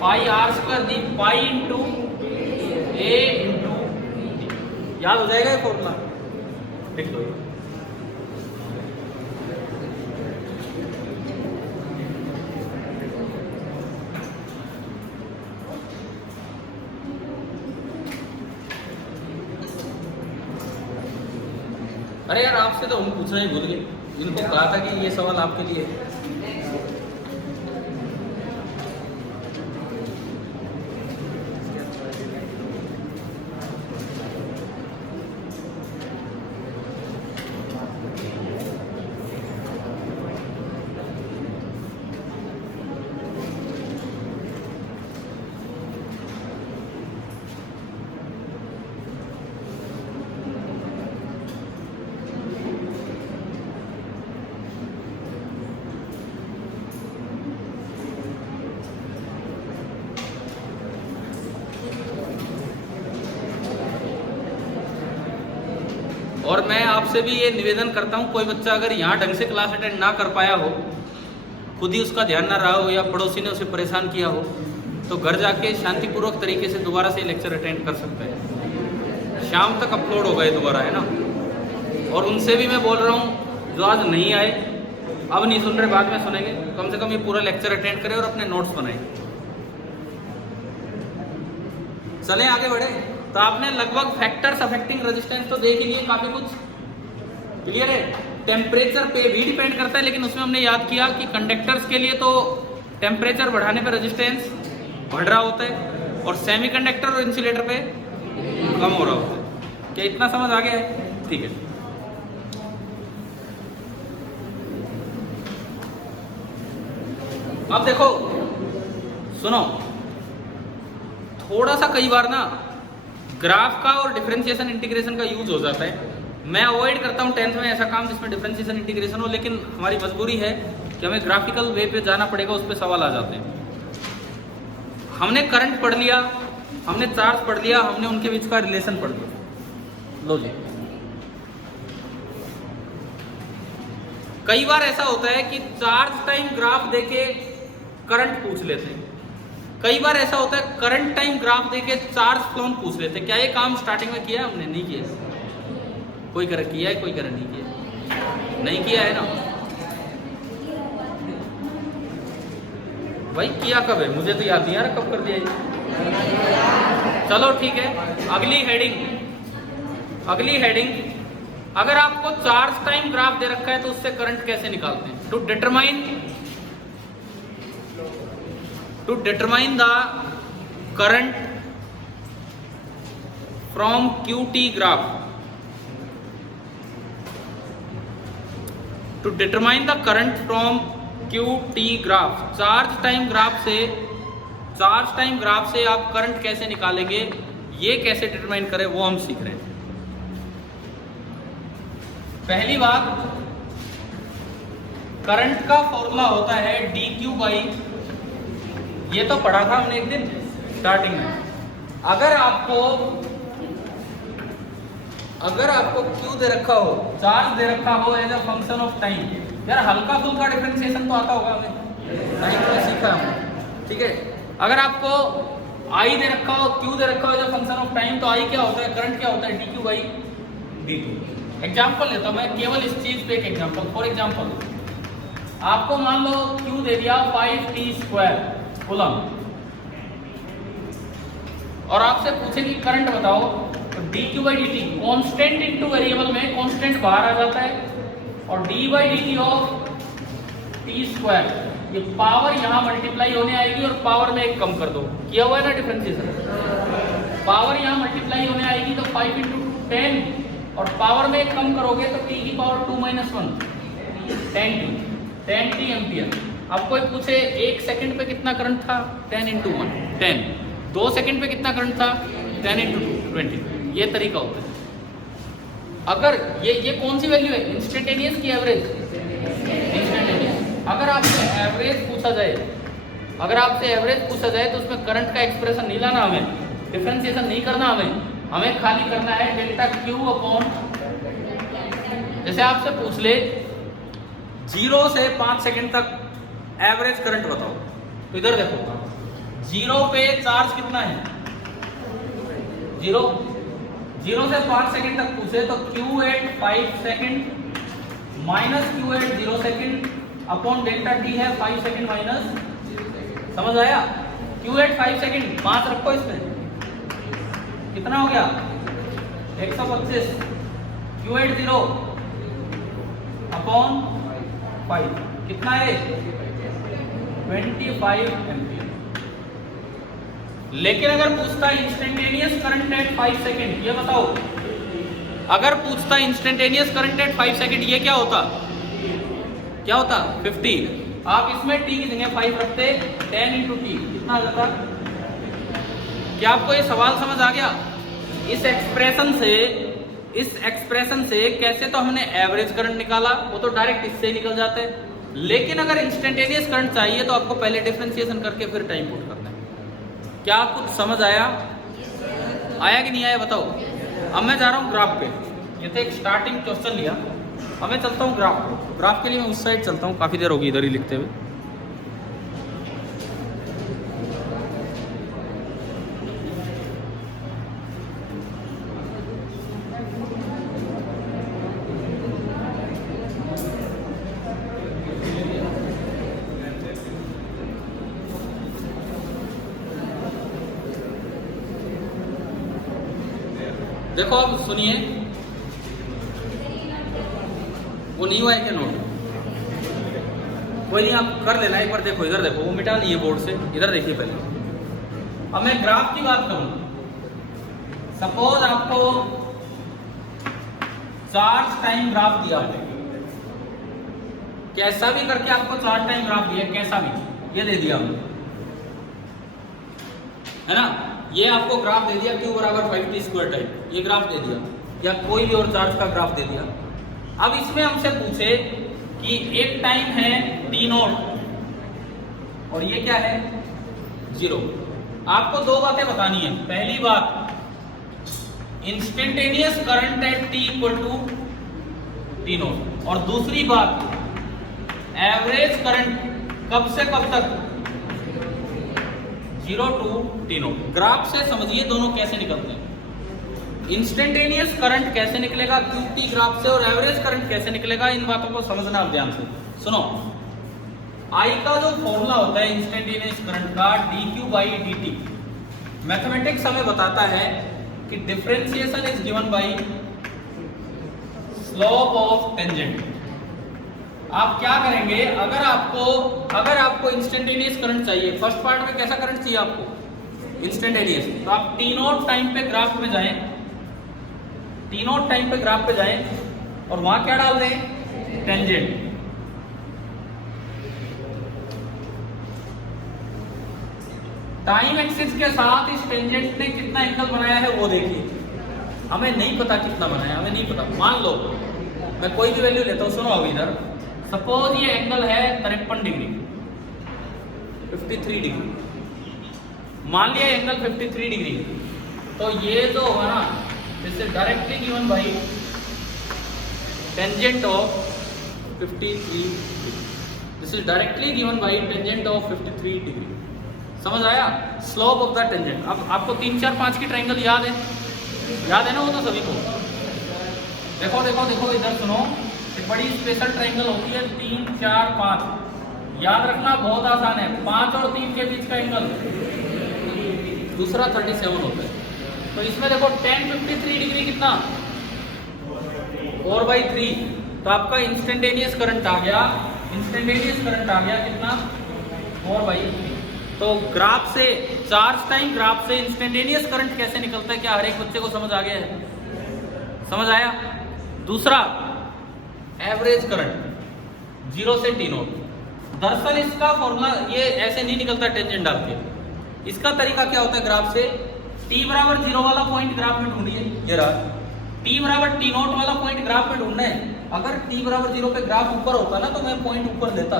पाई R square the pi into A into, याद हो जाएगा ये फॉर्मूला? लिख दो। अरे यार आपसे तो हम पूछना ही भूल गए, इनको कहा था कि ये सवाल आपके लिए है। और मैं आपसे भी ये निवेदन करता हूँ, कोई बच्चा अगर यहाँ ढंग से क्लास अटेंड ना कर पाया हो, खुद ही उसका ध्यान ना रहा हो या पड़ोसी ने उसे परेशान किया हो, तो घर जाके शांतिपूर्वक तरीके से दोबारा से लेक्चर अटेंड कर सकता है। शाम तक अपलोड होगा ये दोबारा, है ना। और उनसे भी मैं बोल रहा हूँ जो आज नहीं आए, अब नहीं सुन रहे बाद में सुनेंगे, कम से कम ये पूरा लेक्चर अटेंड करें और अपने नोट्स बनाएं। चलें आगे बढ़े। तो आपने लगभग फैक्टर्स अफेक्टिंग रेजिस्टेंस तो देख ही लिए, काफी कुछ क्लियर है। टेम्परेचर पे भी डिपेंड करता है, लेकिन उसमें हमने याद किया कि कंडक्टर्स के लिए तो टेम्परेचर बढ़ाने पे रेजिस्टेंस बढ़ रहा होता है और सेमीकंडक्टर और इंसुलेटर पे कम हो रहा होता है। क्या इतना समझ आ गया है? ठीक है। अब देखो सुनो, थोड़ा सा कई बार ना ग्राफ का और डिफरेंशिएशन इंटीग्रेशन का यूज हो जाता है। मैं अवॉइड करता हूँ 10th में ऐसा काम जिसमें डिफरेंशिएशन इंटीग्रेशन हो, लेकिन हमारी मजबूरी है कि हमें ग्राफिकल वे पे जाना पड़ेगा, उस पर सवाल आ जाते हैं। हमने करंट पढ़ लिया, हमने चार्ज पढ़ लिया, हमने उनके बीच का रिलेशन पढ़ लिया। लो जी, कई बार ऐसा होता है कि चार्ज टाइम ग्राफ देके करंट पूछ लेते हैं, कई बार ऐसा होता है करंट टाइम ग्राफ देके चार्ज फ्लो पूछ लेते हैं। क्या ये काम स्टार्टिंग में किया हमने? नहीं किया। कोई करंट किया है, कोई करंट नहीं किया, नहीं किया है ना भाई। किया कब है? मुझे तो याद नहीं आ रहा कब कर दिया ये। चलो ठीक है, अगली हेडिंग, अगर आपको चार्ज टाइम ग्राफ दे रखा है तो उससे करंट कैसे निकालते हैं? To determine the current from QT graph, to determine the current from QT graph, charge time graph से आप करंट कैसे निकालेंगे, ये कैसे डिटरमाइन करें वो हम सीख रहे हैं। पहली बात, करंट का फॉर्मूला होता है dQ बाई, ये तो पढ़ा था हमने एक दिन स्टार्टिंग में। अगर आपको Q दे रखा हो, चार्ज दे रखा हो as a function of time, यार हल्का फुल्का डिफरेंशिएशन तो आता होगा हमें, टाइम तो सीखा हमने, ठीक है। अगर आपको I दे रखा हो, Q दे रखा हो as a function of time, तो I क्या होता है? करंट क्या होता है? dQ by dt। एग्जाम्पल लेता हूं मैं, केवल इस चीज पे एक एग्जाम्पल। फॉर एग्जाम्पल, आपको मान लो Q दे दिया 5t² कूलम, और आपसे पूछे कि करंट बताओ, तो dQ by dt constant into variable में कॉन्स्टेंट बाहर आ जाता है, और d by dt of t², ये पावर यहाँ मल्टीप्लाई होने आएगी और पावर में एक कम कर दो, किया हुआ है ना डिफरेंशिएशन। पावर यहाँ मल्टीप्लाई होने आएगी तो 5 × 10, और पावर में एक कम करोगे तो t की पावर 2 - 1 10t एम्पियर। अब कोई पूछे 1 सेकंड पे कितना करंट था? 10 × 1 10। 2 सेकंड पे कितना करंट था? 10 × 2 20। ये तरीका होता है। अगर ये कौन सी वैल्यू है? इंस्टेंटेनियस की एवरेज? इंस्टेंटेनियस। अगर आपसे एवरेज पूछा जाए तो उसमें करंट का एक्सप्रेशन नहीं लाना हमें, डिफरेंशिएशन नहीं करना हमें खाली करना है डेल्टा Q अपॉन, जैसे आपसे पूछ ले 0 से 5 सेकंड तक एवरेज करंट बताओ, तो इधर देखो 0 पे चार्ज कितना है? 0 0 से 5 सेकंड तक पूछे तो Q at 5 second minus Q at 0 second upon delta T है 5 सेकंड माइनस, समझ आया? Q एट 5 सेकंड 5 रखो इसमें, कितना हो गया 125, Q एट 0 अपॉन 5 कितना है 25 एम्पियर। लेकिन अगर पूछता इंस्टेंटेनियस करंट एट 5 सेकंड, ये बताओ अगर पूछता इंस्टेंटेनियस करंट एट 5 सेकंड, ये क्या होता 50। आप इसमें t की जगह 5 रखते 10 × t कितना आ जाता? क्या आपको ये सवाल समझ आ गया? इस एक्सप्रेशन से कैसे तो हमने एवरेज करंट निकाला, वो तो डायरेक्ट इससे ही निकल जाता है, लेकिन अगर इंस्टेंटेनियस करंट चाहिए तो आपको पहले डिफरेंशिएशन करके फिर टाइम पुट करना है। क्या कुछ समझ आया कि नहीं आया बताओ? अब मैं जा रहा हूँ ग्राफ पे, ये तो एक स्टार्टिंग क्वेश्चन लिया, अब मैं चलता हूँ ग्राफ पे। ग्राफ के लिए मैं उस साइड चलता हूँ, काफ़ी देर होगी इधर ही लिखते हुए। देखो अब सुनिए, वो नहीं हुआ है क्या नोट? कोई नहीं, आप कर लेना एक बार। देखो इधर देखो, वो मिटा नहीं है बोर्ड से, इधर देखिए पहले। अब मैं ग्राफ की बात करूं, सपोज आपको चार्ज टाइम ग्राफ दिया, कैसा भी करके आपको चार्ज टाइम ग्राफ दिया, कैसा भी ये दे दिया है ना, ये आपको ग्राफ दे दिया Q बराबर 5t² टाइम, ये ग्राफ दे दिया, या कोई भी और चार्ज का ग्राफ दे दिया। अब इसमें हमसे पूछे कि एक टाइम है t0 और ये क्या है 0। आपको दो बातें बतानी है। पहली बात, instantaneous current eight t = t0, और दूसरी बात एवरेज करंट कब से कब तक 0 to t0। ग्राफ से समझिए दोनों कैसे निकलते हैं। इंस्टेंटेनियस करंट कैसे निकलेगा QT ग्राफ से, और एवरेज करंट कैसे निकलेगा, इन बातों को समझना आप ध्यान से सुनो। I का जो फॉर्मूला होता है इंस्टेंटेनियस करंट का, dQ/dt, मैथमेटिक्स हमें बताता है कि differentiation is given by slope of tangent. आप क्या करेंगे, अगर आपको इंस्टेंटेनियस करंट चाहिए, फर्स्ट पार्ट में कैसा करंट चाहिए आपको इंस्टेंटेनियस, तो आप t0 टाइम पे ग्राफ में जाएं, t0 टाइम पे ग्राफ पे जाएं और वहां क्या डाल दें टेंजेंट। टाइम एक्सिस के साथ इस टेंजेंट ने कितना एंगल बनाया है वो देखिए। हमें नहीं पता कितना बनाया, हमें नहीं पता। मान लो मैं कोई भी वैल्यू लेता हूं, सुनो अभी इधर, सपोज ये एंगल है 53 डिग्री, 53 डिग्री, मान लिया एंगल 53 डिग्री, तो ये जो है ना, this is directly given by tangent of 53 degree, this is directly given by tangent of 53 degree. समझ आया? Slope of the tangent. अब आपको 3, 4, 5 की ट्रायंगल याद है ना वो तो सभी को। देखो देखो देखो इधर सुनो, एक बड़ी स्पेशल ट्रायंगल होती है 3, 4, 5, याद रखना बहुत आसान है। 5 और 3 के बीच का एंगल दूसरा 37 होता है। तो इसमें देखो tan 53 डिग्री कितना 4/3, तो आपका इंस्टेंटेनियस करंट आ गया, कितना 4/3। तो ग्राफ से, चार्ज टाइम ग्राफ से इंस्टेंटेनियस करंट कैसे निकलता है, क्या हर एक बच्चे को समझ आ गया है? समझ आया? दूसरा एवरेज करंट 0 से t0। दरअसल इसका फॉर्मूला ये ऐसे नहीं निकलता टेंजेंट डाल के। इसका तरीका क्या होता है, ग्राफ से t बराबर 0 वाला पॉइंट ग्राफ में ढूंढिए, ये रहा। t बराबर t0 वाला पॉइंट ग्राफ में ढूंढना है। अगर t बराबर 0 पे ग्राफ ऊपर होता ना तो मैं पॉइंट ऊपर लेता।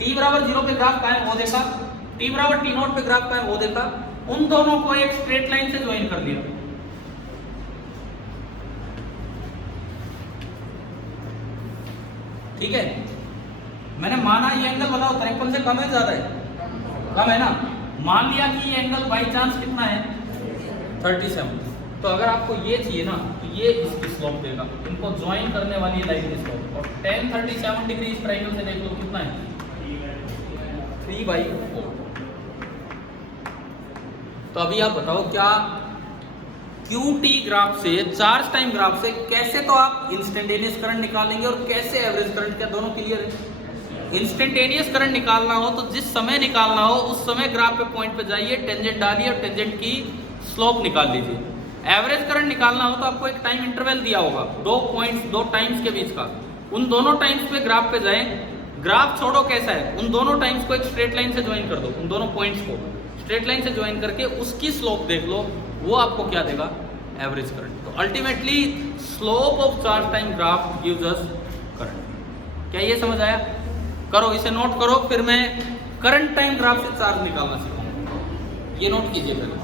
t बराबर 0 पे ग्राफ कहाँ है वो देखा, t बराबर t0 पे ग्राफ कहाँ है वो देखा, उन दोनों को एक स्ट्रेट लाइन से ज्वाइन कर दिया। ठीक है, मैंने माना ये एंगल बताओ 53 से कम है ज्यादा है? कम है ना। मान लिया कि ये एंगल बाई चांस कितना है 37, तो अगर आपको ये चाहिए ना तो ये इसकी स्लोप देगा, इनको ज्वाइन करने वाली लाइन की स्लोप। और tan 37 डिग्री इस ट्रायंगल से देख लो कितना है, 3/4। तो अभी आप बताओ क्या QT ग्राफ से, चार्ज टाइम ग्राफ से कैसे तो आप इंस्टेंटेनियस करंट निकालेंगे और कैसे एवरेज करंट, क्या दोनों क्लियर है? इंस्टेंटेनियस करंट निकालना हो तो जिस समय निकालना हो उस समय ग्राफ पे पॉइंट पे जाइए, टेंजेंट डालिए और टेंजेंट की स्लोप निकाल लीजिए। एवरेज करंट निकालना हो तो आपको एक टाइम इंटरवल दिया होगा, 2 पॉइंट्स 2 टाइम्स के बीच का, उन दोनों टाइम्स पे ग्राफ पे जाएं। ग्राफ छोड़ो कैसा है, उन दोनों टाइम्स को एक स्ट्रेट लाइन से ज्वाइन कर दो, उन दोनों पॉइंट्स को स्ट्रेट लाइन से ज्वाइन करके उसकी स्लोप देख लो, वो आपको क्या देगा? Average current. तो ultimately slope of charge time graph gives us current. क्या ये समझ आया? करो, इसे नोट करो, फिर मैं करंट टाइम ग्राफ से चार्ज निकालना सिखाऊंगा। ये नोट कीजिए पहले।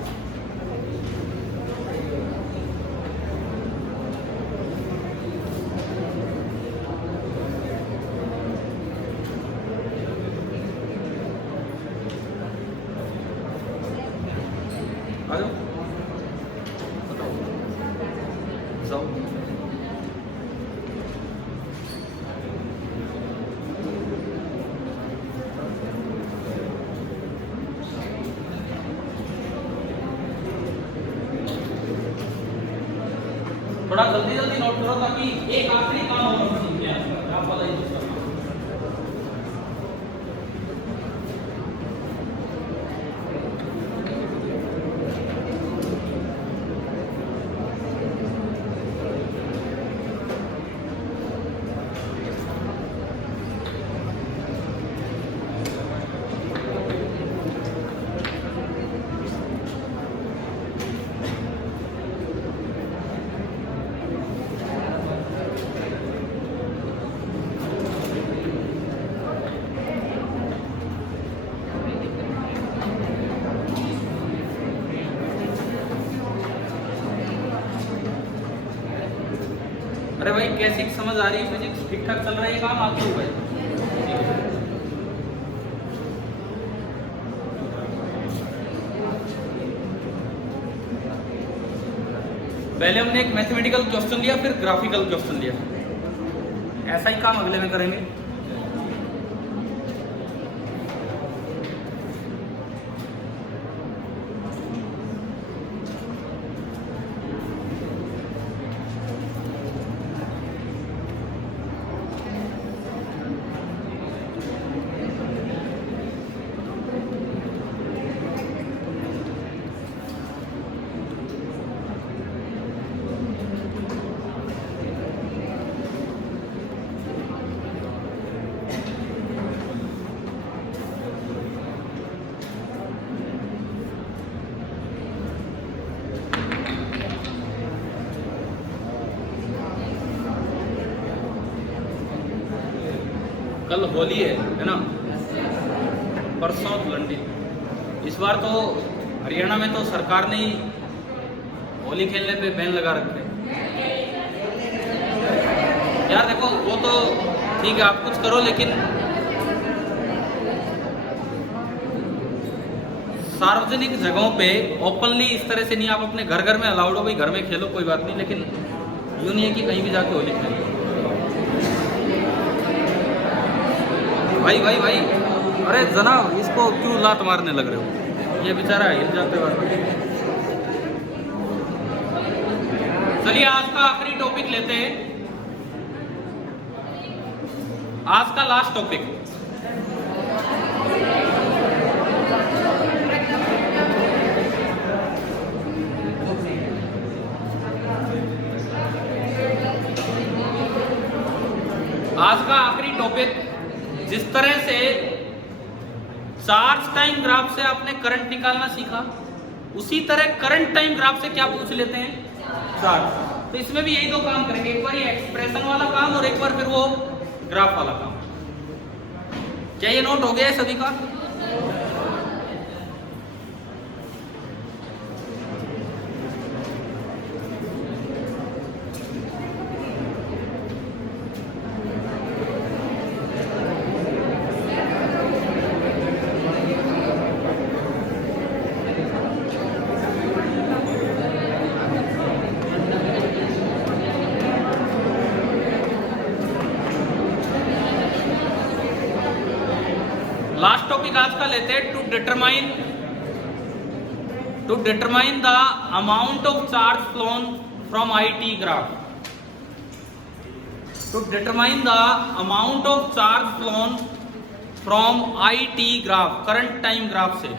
आ जाओ, बताओ, जाओ। थोड़ा जल्दी जल्दी नोट करो ताकि एक आखिरी काम हो जाए आप वाला ही दूसरा। अरे भाई कैसी समझ आ रही है? फिजिक्स ठीक ठाक चल रहा है, काम आगे हो गए। पहले हमने एक मैथमेटिकल क्वेश्चन लिया, फिर ग्राफिकल क्वेश्चन लिया, ऐसा ही काम अगले में करेंगे। कल होली है ना, परसों धुलंडी। इस बार तो हरियाणा में तो सरकार ने ही होली खेलने पे बैन लगा रखे। यार देखो वो तो ठीक है, आप कुछ करो, लेकिन सार्वजनिक जगहों पे ओपनली इस तरह से नहीं। आप अपने घर घर में अलाउड हो, भाई घर में खेलो कोई बात नहीं, लेकिन यूं नहीं है कि कहीं भी जाके होली खेलो। भाई भाई भाई, अरे जना इसको क्यों लात मारने लग रहे हो? ये बेचारा हिल जाते बार। चलिए आज का आखिरी टॉपिक लेते हैं, आज का लास्ट टॉपिक। आज का आखिरी टॉपिक, जिस तरह से चार्ज टाइम ग्राफ से आपने करंट निकालना सीखा, उसी तरह करंट टाइम ग्राफ से क्या पूछ लेते हैं? चार्ज। तो इसमें भी यही दो काम करेंगे, एक बार ये एक्सप्रेशन वाला काम और एक बार फिर वो ग्राफ वाला काम। क्या ये नोट हो गया है सभी का? लास्ट टॉपिक आज का लेते हैं, to determine the amount of charge flown from IT graph. To determine the amount of charge flown from IT graph, current time graph से।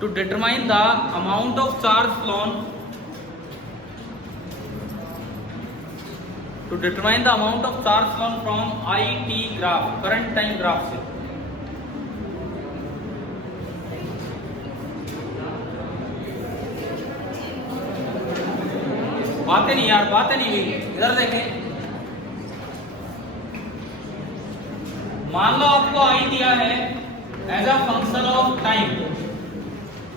To determine the amount of charge flown, to determine the amount of charge flown from IT graph, current time graph से। बातें नहीं यार, बातें नहीं हुई। इधर देखें, मान लो आपको I दिया है as a function of time,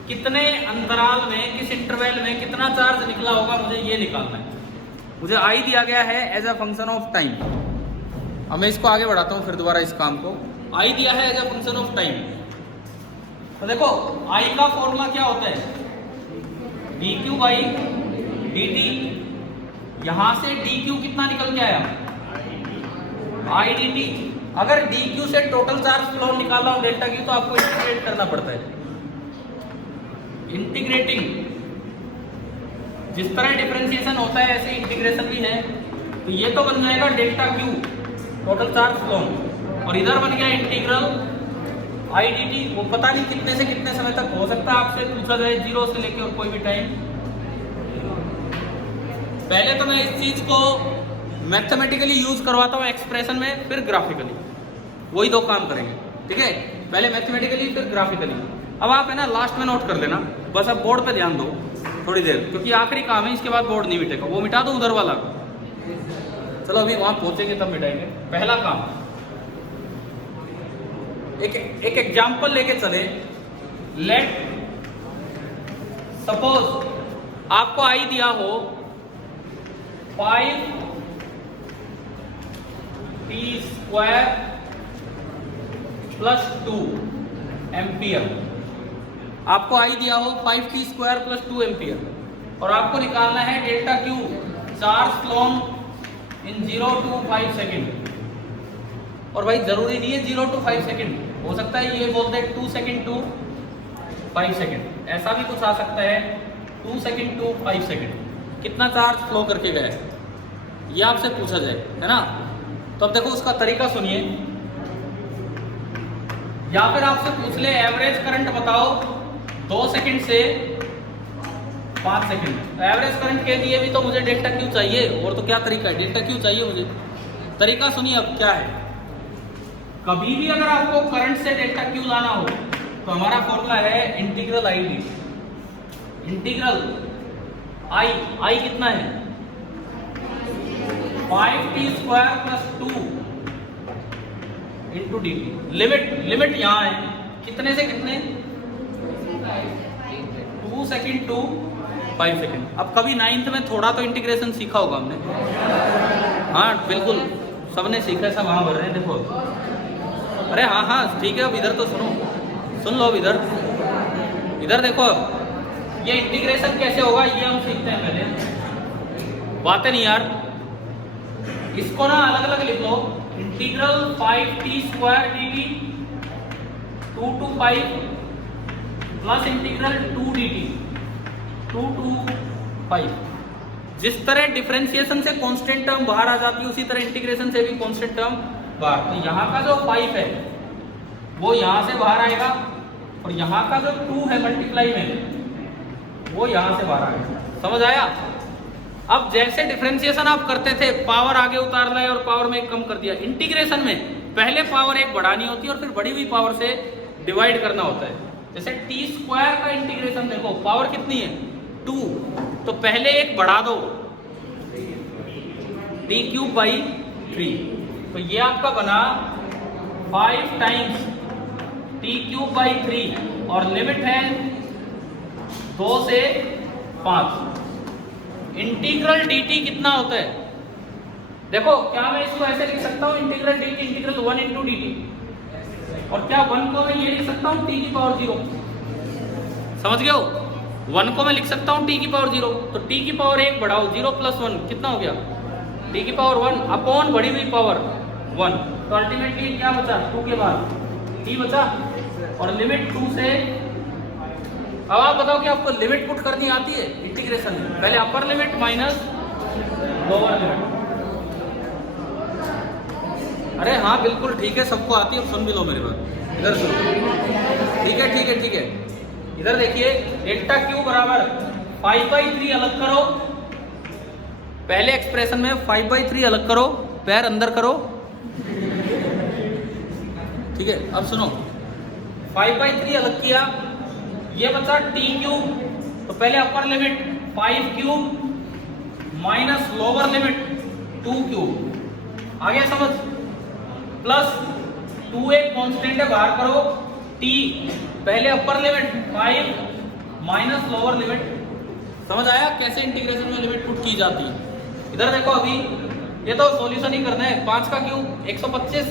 कितने अंतराल में, किस इंटरवल में कितना चार्ज निकला होगा, मुझे ये निकालना है। मुझे I दिया गया है as a function of time. अब मैं इसको आगे बढ़ाता हूँ फिर दोबारा इस काम को। I दिया है as a function of time, तो देखो I का फॉर्मूला क्या होता है, dq बाई dt। यहां से dq कितना निकल के आया, I dt। अगर dq से टोटल चार्ज फ्लो निकालना हो डेल्टा q, तो आपको इंटीग्रेट करना पड़ता है। इंटीग्रेटिंग, जिस तरह डिफरेंशिएशन होता है ऐसे इंटीग्रेशन भी है। तो ये तो बन जाएगा delta q total charge flow, और इधर बन गया इंटीग्रल I dt। वो पता नहीं कितने से कितने समय तक हो सकता है, आपसे पूछा जाए 0 से लेके और कोई भी टाइम। पहले तो मैं इस चीज को मैथमेटिकली यूज करवाता हूँ एक्सप्रेशन में, फिर ग्राफिकली, वही दो काम करेंगे, ठीक है। पहले मैथमेटिकली फिर ग्राफिकली। अब आप है ना लास्ट में नोट कर लेना, बस अब बोर्ड पे ध्यान दो थोड़ी देर, क्योंकि आखिरी काम है, इसके बाद बोर्ड नहीं मिटेगा। वो मिटा दो उधर वाला, चलो अभी वहां पहुंचेंगे तब मिटाएंगे। पहला काम, एक एग्जाम्पल लेके चले। लेट सपोज आपको I दिया हो 5t² + 2 एम्पियर। आपको I दिया हो 5t² + 2 एम्पियर, और आपको निकालना है delta q, charge flown in 0 to 5 second. और भाई जरूरी नहीं है 0 to 5 सेकेंड, हो सकता है ये बोलते हैं 2 सेकेंड to 5 सेकेंड, ऐसा भी कुछ आ सकता है 2 सेकेंड to 5 सेकेंड। कितना चार्ज फ्लो करके गया है ये आपसे पूछा जाए, है ना। तो अब देखो उसका तरीका सुनिए। या फिर आपसे पूछ ले एवरेज करंट बताओ 2 सेकंड से 5 सेकंड। तो एवरेज करंट के लिए भी तो मुझे डेल्टा क्यू चाहिए, और तो क्या तरीका है, डेल्टा क्यू चाहिए मुझे। तरीका सुनिए अब क्या है। कभी भी अगर आपको करंट से डेल्टा क्यू लाना हो तो हमारा फॉर्मूला है integral I dt। Integral I कितना है, 5t² + 2 इंटू dt। लिमिट यहाँ है, कितने से कितने, 2 सेकेंड to 5 सेकेंड। अब कभी 9th में थोड़ा तो इंटीग्रेशन सीखा होगा हमने, हाँ बिल्कुल सबने सीखा, सब वहाँ भर रहे हैं देखो। अरे हाँ ठीक है। अब इधर तो सुन लो। अब इधर देखो, ये इंटीग्रेशन कैसे होगा ये हम सीखते हैं पहले। बातें नहीं यार, इसको ना अलग अलग लिख लो। Integral 5t² dt 2 to 5 plus integral 2 dt 2 to 5। जिस तरह डिफरेंशिएशन से कांस्टेंट टर्म बाहर आ जाती है, उसी तरह इंटीग्रेशन से भी कांस्टेंट टर्म बाहर। तो यहाँ का जो 5 है वो यहाँ से बाहर आएगा, और यहाँ का जो 2 है मल्टीप्लाई में वो यहाँ से बाहर आएगा। समझ आया। अब जैसे डिफरेंशिएशन आप करते थे, पावर आगे उतारना है और पावर में एक कम कर दिया। इंटीग्रेशन में पहले पावर एक बढ़ानी होती है और फिर बढ़ी हुई पावर से डिवाइड करना होता है। जैसे t² का इंटीग्रेशन देखो, पावर कितनी है 2, तो पहले एक बढ़ा दो t³/3, तो ये आपका बना 5 टाइम्स t³/3, और लिमिट है 2 से 5। इंटीग्रल dt कितना होता है, देखो क्या मैं इसको ऐसे लिख सकता हूँ, integral dt integral 1 into dt, और क्या 1 को मैं ये लिख सकता हूँ t⁻0। समझ गए हो, 1 को मैं लिख सकता हूँ t⁻0, तो t⁻1 बढ़ाओ 0 + 1 कितना हो गया t⁻1 अपॉन बढ़ी हुई पावर 1। तो अल्टीमेटली क्या बचा 2 के बाद t बचा, और लिमिट 2 से। अब आप बताओ कि आपको लिमिट पुट करनी आती है इंटीग्रेशन में? पहले upper limit minus lower limit. अरे हाँ बिल्कुल ठीक है, सबको आती है, सुन भी लो मेरी बात, इधर सुनो। ठीक है ठीक है ठीक है, इधर देखिए डेल्टा क्यू बराबर 5/3 अलग करो, पहले एक्सप्रेशन में 5/3 अलग करो, पैर अंदर करो। ठीक है, अब सुनो 5/3 अलग किया, ये बचा t क्यूब, तो पहले upper limit 5 cube minus lower limit 2 cube, आ गया समझ? प्लस 2 एक कांस्टेंट है, बाहर करो t, पहले upper limit 5 minus lower limit. समझ आया कैसे इंटीग्रेशन में लिमिट पुट की जाती है? इधर देखो, अभी ये तो सॉल्यूशन ही करना है। 5 का क्यूब 125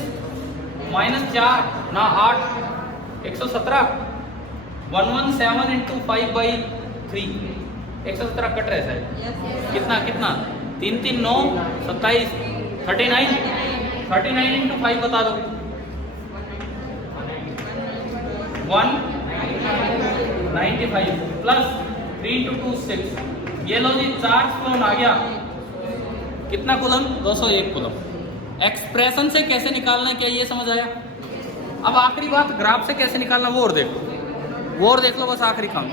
माइनस 4 ना 8 117, 117 इंटू 5/3 117 कट रहा है कितना कितना 3 3 9 27 39 इंटू 5 बता दो 195 प्लस 3 इंटू 2 6। ये लो जी चार्ज फ्लोन आ गया, कितना कूलम 201 कूलम। एक्सप्रेशन से कैसे निकालना है क्या ये समझ आया? अब आखिरी बात ग्राफ से कैसे निकालना वो और देखो, वो और देख लो, बस आखिरी काम।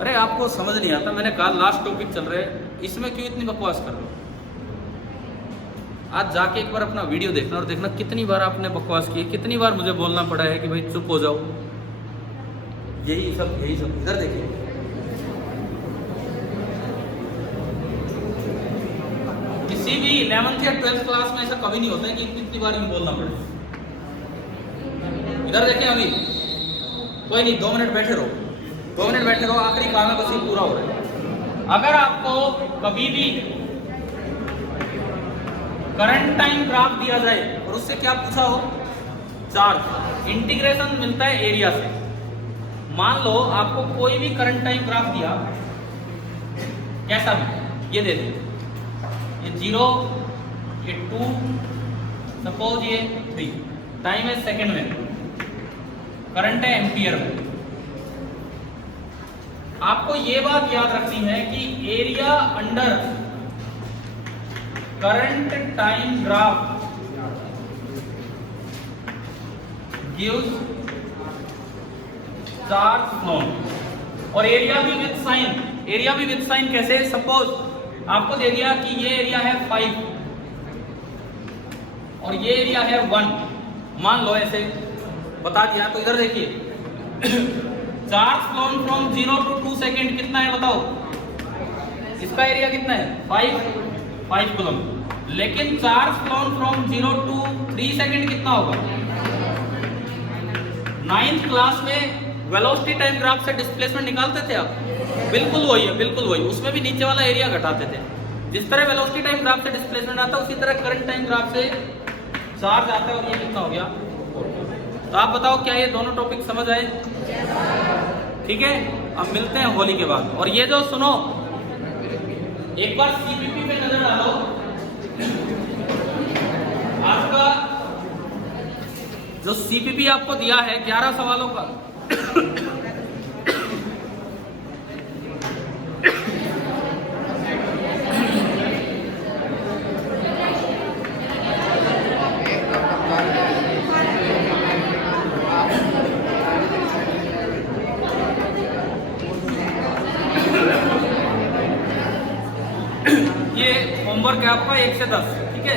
अरे आपको समझ नहीं आता, मैंने कहा लास्ट टॉपिक चल रहे हैं, इसमें क्यों इतनी बकवास कर रहे हो? आज जाके एक बार अपना वीडियो देखना और देखना कितनी बार आपने बकवास की, कितनी बार मुझे बोलना पड़ा है कि भाई चुप हो जाओ। यही सब इधर देखिए, किसी भी 11th या 12th क्लास में ऐसा कभी नहीं होता है कि कितनी बार यूं बोलना पड़े। इधर देखिए, अभी कोई नहीं, 2 मिनट बैठे रहो, 2 मिनट बैठे रहो, आखिरी काम है, बस ये पूरा हो रहा है। अगर आपको कभी भी करंट टाइम ग्राफ दिया जाए और उससे क्या पूछा हो, चार्ज, इंटीग्रेशन मिलता है एरिया से। मान लो आपको कोई भी करंट टाइम ग्राफ दिया, कैसा भी, ये दे दे, ये 0, ये 2, सपोज ये 3, टाइम है सेकेंड में, करंट है एम्पियर में। आपको ये बात याद रखनी है कि area under current time graph gives charge phloem, और एरिया भी विद साइन। एरिया भी विद साइन कैसे? सपोज आपको दे दिया कि ये एरिया है 5 और ये एरिया है 1, मान लो ऐसे बता दिया, तो इधर देखिए charge flown from 0 to 2 second कितना है बताओ? इसका एरिया कितना है 5 कूलम। लेकिन charge flown from 0 to 3 second कितना होगा? 9th क्लास में वेलोसिटी टाइम ग्राफ से डिस्प्लेसमेंट निकालते थे आप, बिल्कुल वही है, बिल्कुल वही। उसमें भी नीचे वाला एरिया घटाते थे। जिस तरह वेलोसिटी टाइम ग्राफ से डिस्प्लेसमेंट आता है, उसी तरह करंट टाइम ग्राफ से चार्ज आता है। और ये कितना हो गया? तो आप बताओ क्या ये दोनों टॉपिक समझ आए? ठीक है, अब मिलते हैं होली के बाद। और ये जो सुनो, एक बार सीपीपी पे नजर डालो, आज का जो सीपीपी आपको दिया है 11 सवालों का, ये होमवर्क है आपका 1 से 10, ठीक है।